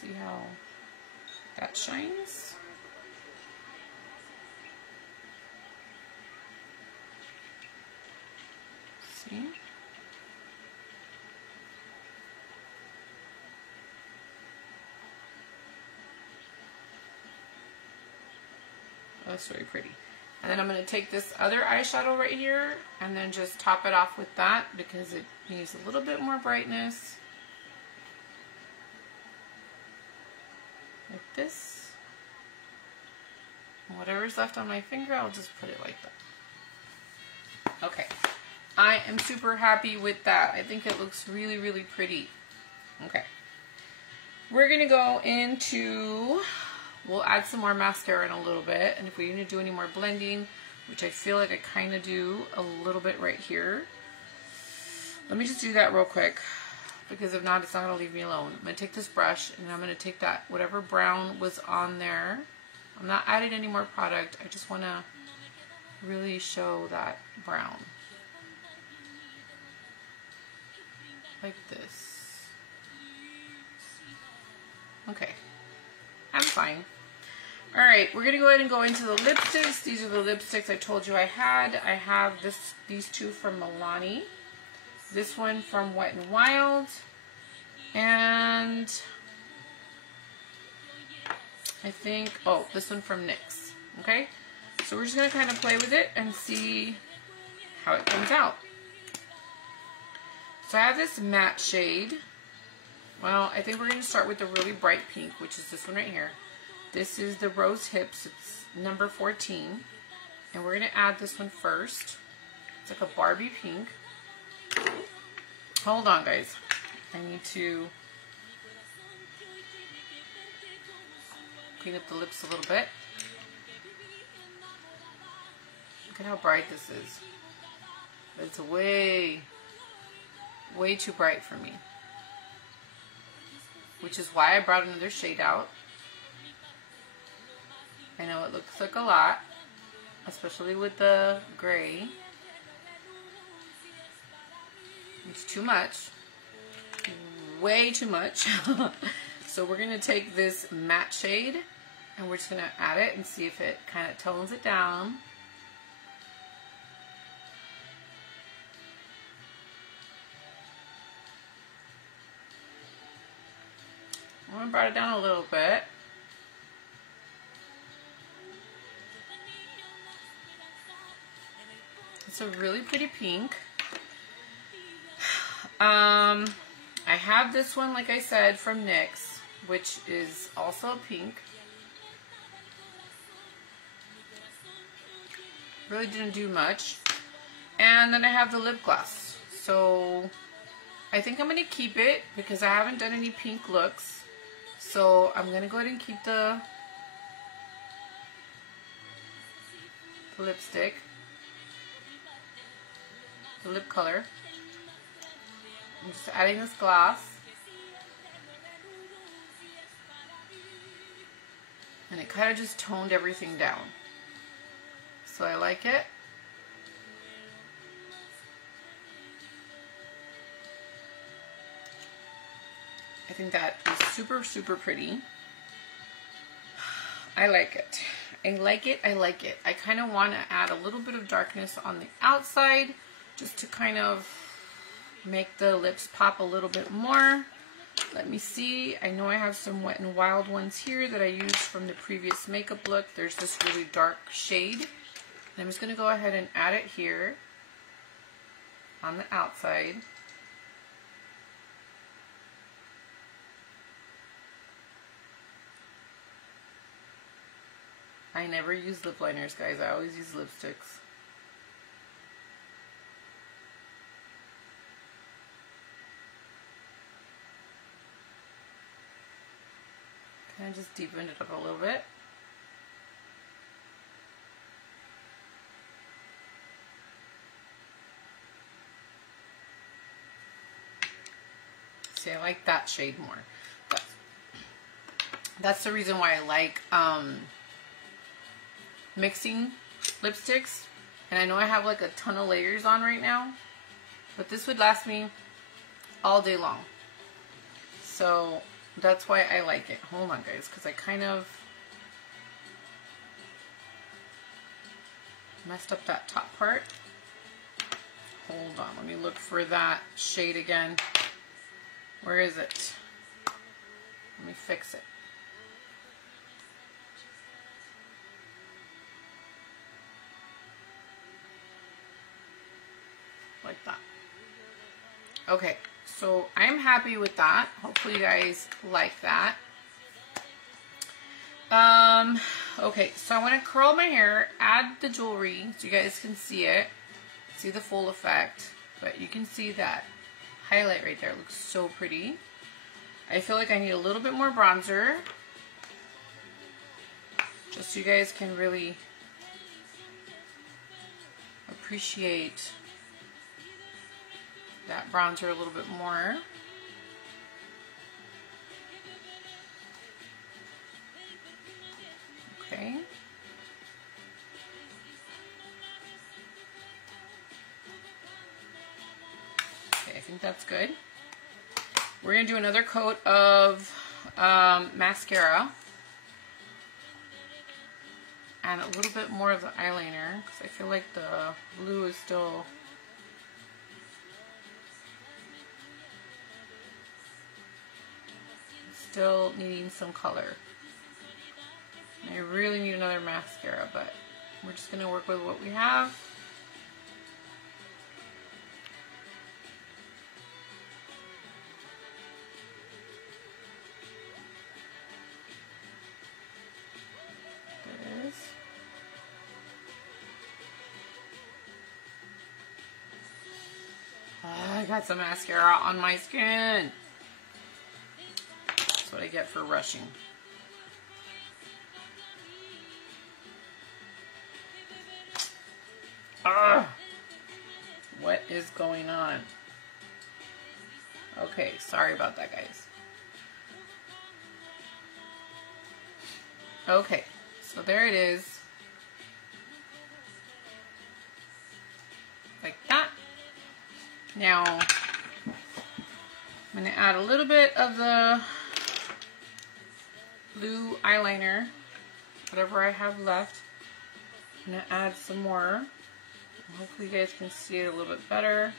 See how that shines? See? That's very pretty. And then I'm going to take this other eyeshadow right here and then just top it off with that because it needs a little bit more brightness. Like this. And whatever's left on my finger, I'll just put it like that. Okay. I am super happy with that. I think it looks really, really pretty. Okay. We're going to go into... We'll add some more mascara in a little bit, and if we're going to do any more blending, which I feel like I kind of do a little bit right here. Let me just do that real quick, because if not, it's not going to leave me alone. I'm going to take this brush, and I'm going to take that, whatever brown was on there. I'm not adding any more product. I just want to really show that brown. Like this. Okay. I'm fine. Alright, we're going to go ahead and go into the lipsticks. These are the lipsticks I told you I had. I have these two from Milani. This one from Wet n Wild. And I think, oh, this one from NYX. Okay? So we're just going to kind of play with it and see how it comes out. So I have this matte shade. Well, I think we're going to start with the really bright pink, which is this one right here. This is the Rose Hips. It's number 14. And we're going to add this one first. It's like a Barbie pink. Hold on, guys. I need to clean up the lips a little bit. Look at how bright this is. It's way too bright for me. Which is why I brought another shade out. I know it looks like a lot, especially with the gray. It's too much. Way too much. So we're going to take this matte shade and we're just going to add it and see if it kind of tones it down. I'm going to bring it down a little bit. It's a really pretty pink. I have this one, like I said, from NYX, which is also pink. Really didn't do much. And then I have the lip gloss. So I think I'm going to keep it because I haven't done any pink looks. So I'm going to go ahead and keep the lipstick, the lip color. I'm just adding this gloss. And it kind of just toned everything down. So I like it. I think that is super, super pretty. I like it. I like it. I like it. I kind of want to add a little bit of darkness on the outside just to kind of make the lips pop a little bit more. Let me see. I know I have some Wet n Wild ones here that I used from the previous makeup look. There's this really dark shade. And I'm just going to go ahead and add it here on the outside. I never use lip liners, guys. I always use lipsticks. Kind of just deepened it up a little bit. See, I like that shade more. That's the reason why I like mixing lipsticks. And I know I have like a ton of layers on right now, but this would last me all day long. So that's why I like it. Hold on, guys, because I kind of messed up that top part. Hold on, let me look for that shade again. Where is it? Let me fix it. Like that. Okay, so I'm happy with that. Hopefully you guys like that. Okay, so I want to curl my hair, add the jewelry so you guys can see it, see the full effect. But you can see that highlight right there. It looks so pretty. I feel like I need a little bit more bronzer, just so you guys can really appreciate that bronzer a little bit more. Okay. Okay, I think that's good. We're going to do another coat of mascara and a little bit more of the eyeliner because I feel like the blue is still needing some color. And I really need another mascara, but we're just going to work with what we have. There it is. I got some mascara on my skin. That's what I get for rushing. Ugh. What is going on? Okay, sorry about that, guys. Okay, so there it is. Like that. Now, I'm going to add a little bit of the blue eyeliner, whatever I have left. I'm going to add some more. Hopefully you guys can see it a little bit better.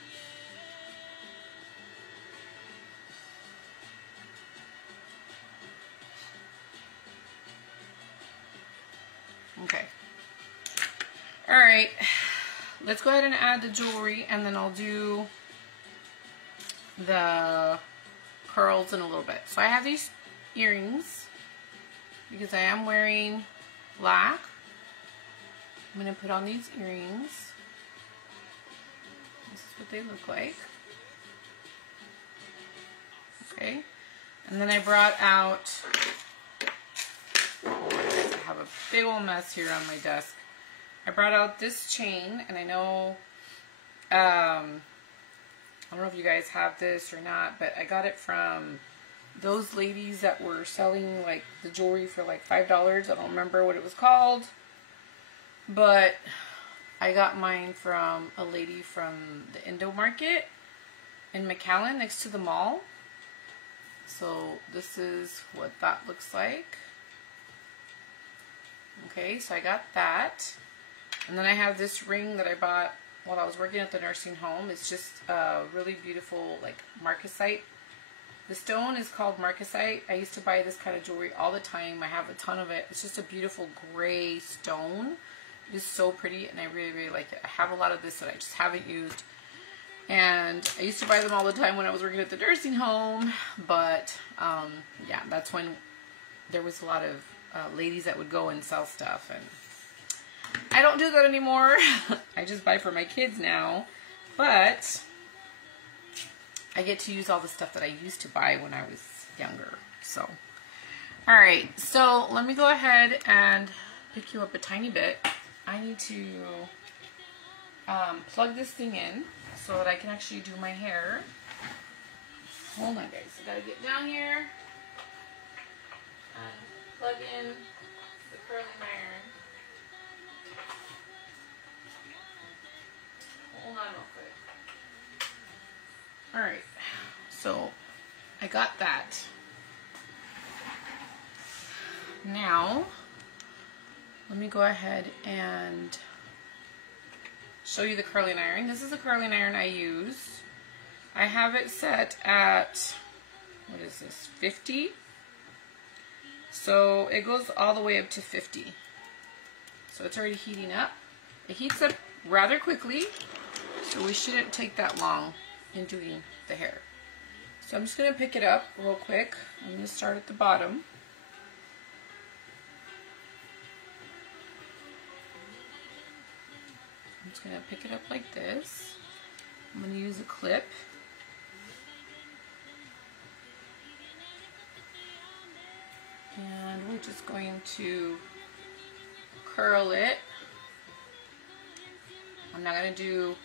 Okay. Alright. Let's go ahead and add the jewelry, and then I'll do the curls in a little bit. So I have these earrings because I am wearing black. I'm going to put on these earrings. This is what they look like. Okay. And then I brought out, I have a big old mess here on my desk. I brought out this chain, and I know, I don't know if you guys have this or not, but I got it from those ladies that were selling like the jewelry for like $5. I don't remember what it was called, but I got mine from a lady from the Indo Market in McAllen next to the mall. So this is what that looks like. Okay, so I got that. And then I have this ring that I bought while I was working at the nursing home. It's just a really beautiful, like, marcasite. The stone is called marcasite. I used to buy this kind of jewelry all the time. I have a ton of it. It's just a beautiful gray stone. It is so pretty, and I really, really like it. I have a lot of this that I just haven't used. And I used to buy them all the time when I was working at the nursing home. But, yeah, that's when there was a lot of ladies that would go and sell stuff, and I don't do that anymore. I just buy for my kids now, but I get to use all the stuff that I used to buy when I was younger. So, alright, so let me go ahead and pick you up a tiny bit. I need to plug this thing in so that I can actually do my hair. Hold on, guys. I gotta get down here and plug in the curling iron. Hold on real quick. Alright, so I got that. Now, let me go ahead and show you the curling iron. This is the curling iron I use. I have it set at, what is this, 50? So it goes all the way up to 50. So it's already heating up. It heats up rather quickly, so we shouldn't take that long in doing the hair. So I'm just going to pick it up real quick. I'm going to start at the bottom. I'm just going to pick it up like this. I'm going to use a clip. And we're just going to curl it. I'm not going to do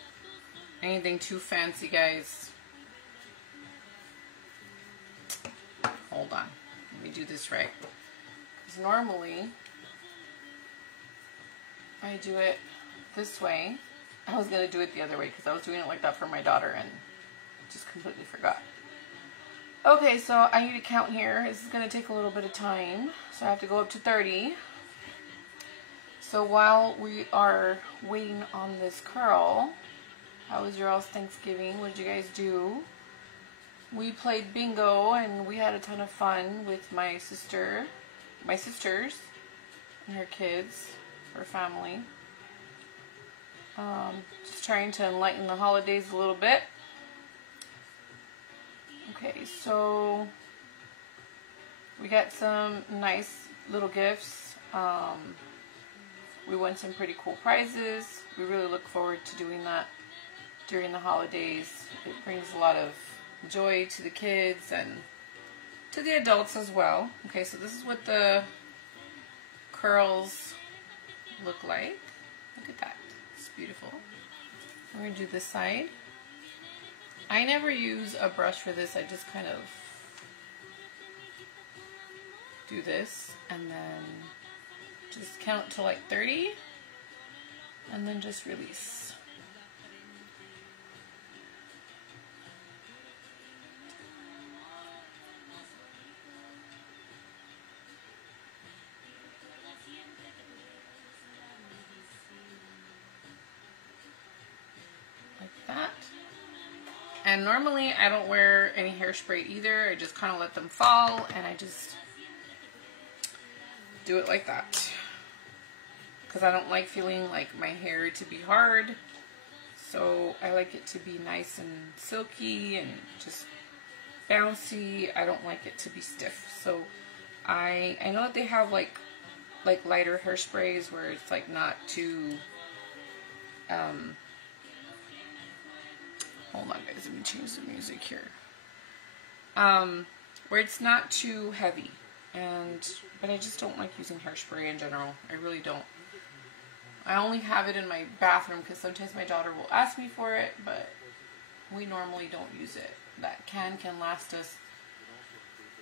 anything too fancy, guys. Hold on. Let me do this right. Because normally, I do it this way. I was going to do it the other way because I was doing it like that for my daughter and just completely forgot. Okay, so I need to count here. This is going to take a little bit of time. So I have to go up to 30. So while we are waiting on this curl, how was your all's Thanksgiving? What did you guys do? We played bingo and we had a ton of fun with my sisters, and her kids, her family. Just trying to enlighten the holidays a little bit. Okay, so we got some nice little gifts. We won some pretty cool prizes. We really look forward to doing that during the holidays. It brings a lot of joy to the kids and to the adults as well. Okay, so this is what the curls look like. Look at that. It's beautiful. We're going to do this side. I never use a brush for this. I just kind of do this and then just count to like 30 and then just release. And normally I don't wear any hairspray either. I just kind of let them fall and I just do it like that. Because I don't like feeling like my hair to be hard. So I like it to be nice and silky and just bouncy. I don't like it to be stiff. So I know that they have like lighter hairsprays where it's like not too hold on guys, let me change the music here. Where it's not too heavy. But I just don't like using hairspray in general. I really don't. I only have it in my bathroom because sometimes my daughter will ask me for it, but we normally don't use it. That can last us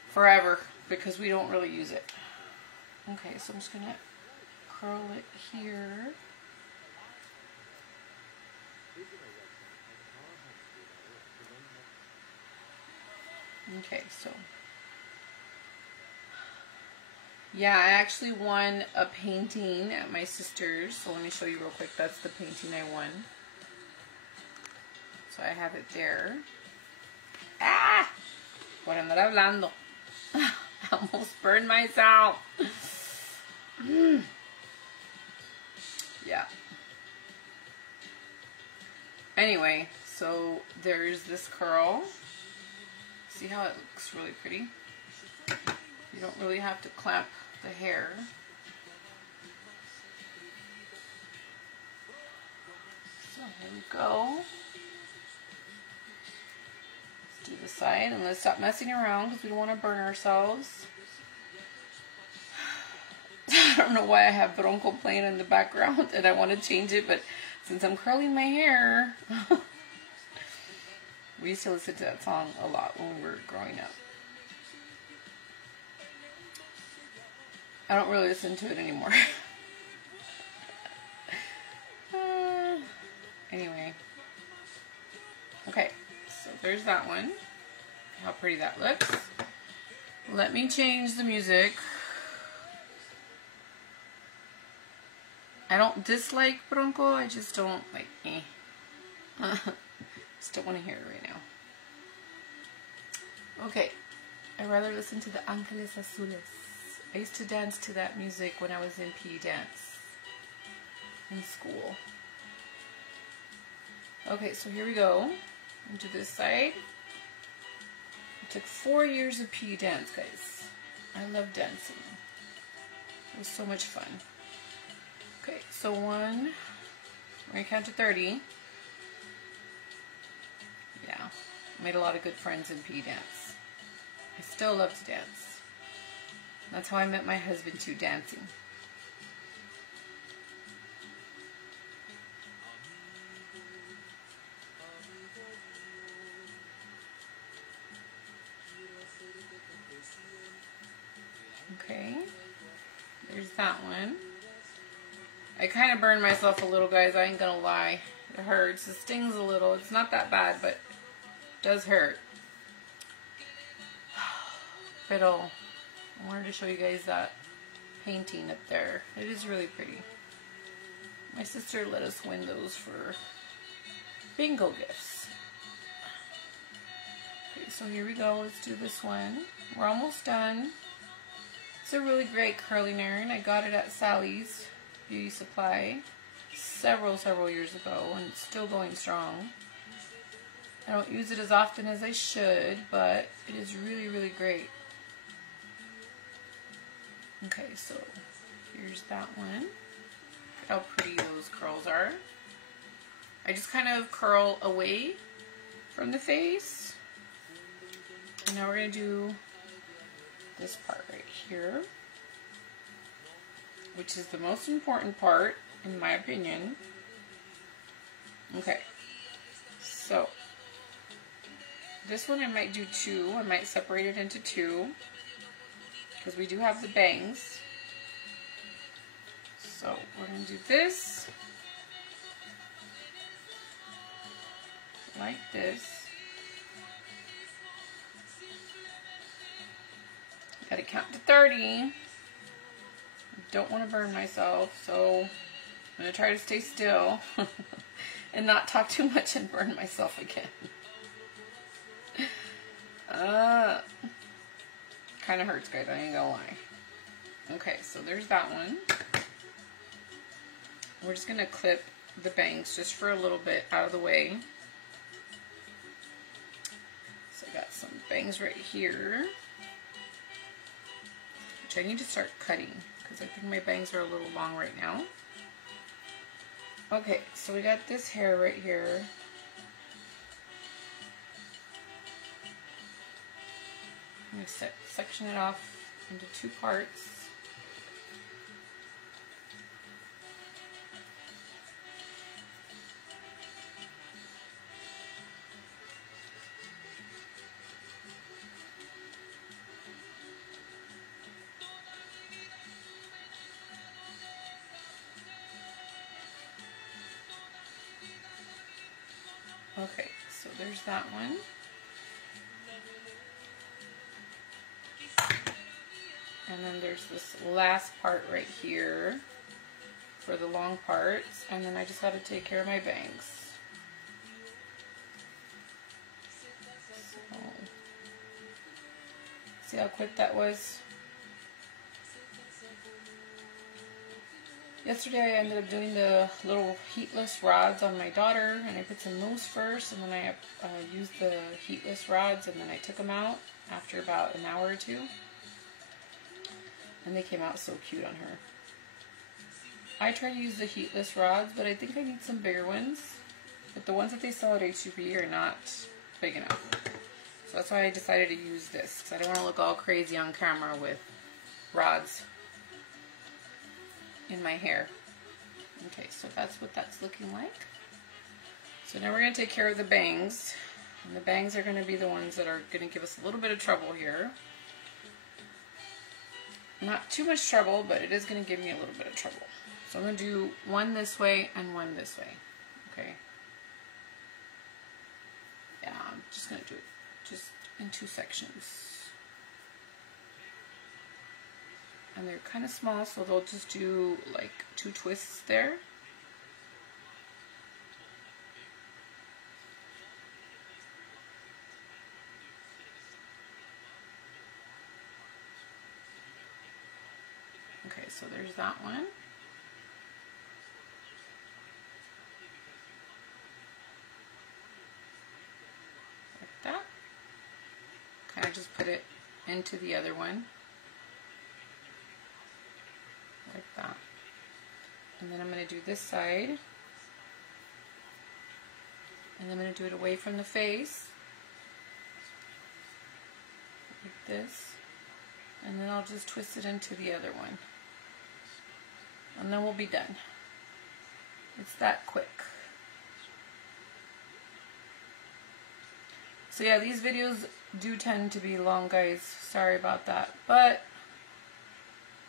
forever because we don't really use it. Okay, so I'm just going to curl it here. Okay, so yeah, I actually won a painting at my sister's. So let me show you real quick. That's the painting I won. So I have it there. Ah! Por andar hablando. I almost burned myself. Yeah. Anyway, so there's this curl. See how it looks really pretty? You don't really have to clamp the hair. So here we go. Let's do the side and let's stop messing around because we don't want to burn ourselves. I don't know why I have Bronco playing in the background and I want to change it, but since I'm curling my hair, we used to listen to that song a lot when we were growing up. I don't really listen to it anymore. Anyway. Okay, so there's that one. How pretty that looks. Let me change the music. I don't dislike Bronco, I just don't like just don't want to hear it right now. Okay, I'd rather listen to the Ángeles Azules. I used to dance to that music when I was in PE dance in school. Okay, so here we go. Into this side. It took 4 years of PE dance, guys. I love dancing. It was so much fun. Okay, so one. We're going to count to 30. Yeah, made a lot of good friends in PE dance. I still love to dance. That's how I met my husband too, dancing. Okay, there's that one. I kind of burned myself a little, guys. I ain't gonna lie. It hurts. It stings a little. It's not that bad, but it does hurt. Pero I wanted to show you guys that painting up there. It is really pretty. My sister let us win those for bingo gifts. Okay, so here we go. Let's do this one. We're almost done. It's a really great curling iron. I got it at Sally's Beauty Supply several years ago, and it's still going strong. I don't use it as often as I should, but it is really great. Okay, so here's that one. Look how pretty those curls are. I just kind of curl away from the face. And now we're going to do this part right here, which is the most important part, in my opinion. Okay, so this one I might do two. I might separate it into two, because we do have the bangs. So we're going to do this, like this. Got to count to 30. Don't want to burn myself, so I'm going to try to stay still and not talk too much and burn myself again. Kind of hurts, guys, I ain't gonna lie. Okay, so there's that one. We're just gonna clip the bangs just for a little bit out of the way. So I got some bangs right here, which I need to start cutting because I think my bangs are a little long right now. Okay, so we got this hair right here. I'm going to section it off into 2 parts. Okay, so there's that one. And then there's this last part right here for the long parts. And then I just got to take care of my bangs. So, see how quick that was? Yesterday I ended up doing the little heatless rods on my daughter, and I put some mousse first, and then I used the heatless rods, and then I took them out after about an hour or 2. And they came out so cute on her. I try to use the heatless rods, but I think I need some bigger ones. But the ones that they sell at H-E-B are not big enough. So that's why I decided to use this, because I don't want to look all crazy on camera with rods in my hair. Okay, so that's what that's looking like. So now we're going to take care of the bangs. And the bangs are going to be the ones that are going to give us a little bit of trouble here. Not too much trouble, but it is going to give me a little bit of trouble. So I'm going to do one this way and one this way. Okay. Yeah, I'm just going to do it just in 2 sections. And they're kind of small, so they'll just do like 2 twists there. Okay, so there's that one. Like that. Kind of just put it into the other one. Like that. And then I'm going to do this side. And I'm going to do it away from the face. Like this. And then I'll just twist it into the other one. And then we'll be done. It's that quick. So yeah, these videos do tend to be long, guys. Sorry about that. But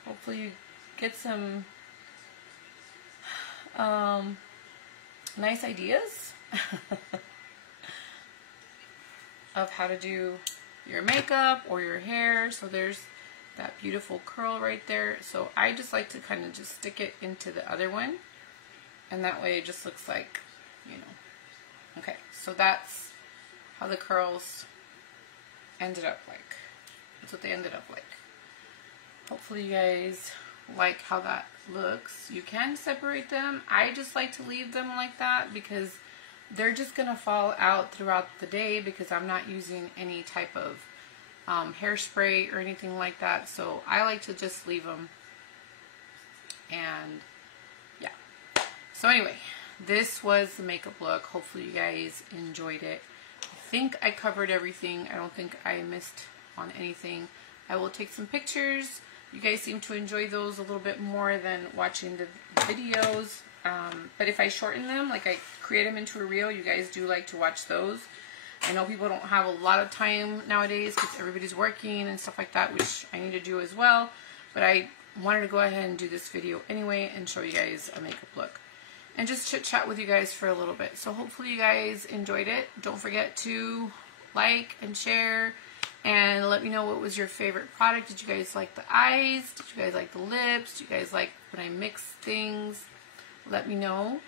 hopefully you get some nice ideas of how to do your makeup or your hair. So there's that beautiful curl right there. So I just like to kind of just stick it into the other one, and that way it just looks like, you know. Okay, so that's how the curls ended up like. That's what they ended up like. Hopefully you guys like how that looks. You can separate them. I just like to leave them like that because they're just gonna fall out throughout the day because I'm not using any type of hairspray or anything like that. So I like to just leave them. And yeah. So anyway, this was the makeup look. Hopefully you guys enjoyed it. I think I covered everything. I don't think I missed on anything. I will take some pictures. You guys seem to enjoy those a little bit more than watching the videos. But if I shorten them, like I create them into a reel, you guys do like to watch those. I know people don't have a lot of time nowadays because everybody's working and stuff like that, which I need to do as well. But I wanted to go ahead and do this video anyway and show you guys a makeup look. And just chit chat with you guys for a little bit. So hopefully you guys enjoyed it. Don't forget to like and share. And let me know what was your favorite product. Did you guys like the eyes? Did you guys like the lips? Did you guys like when I mix things? Let me know.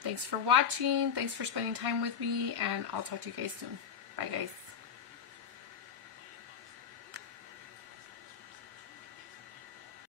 Thanks for watching. Thanks for spending time with me. And I'll talk to you guys soon. Bye, guys.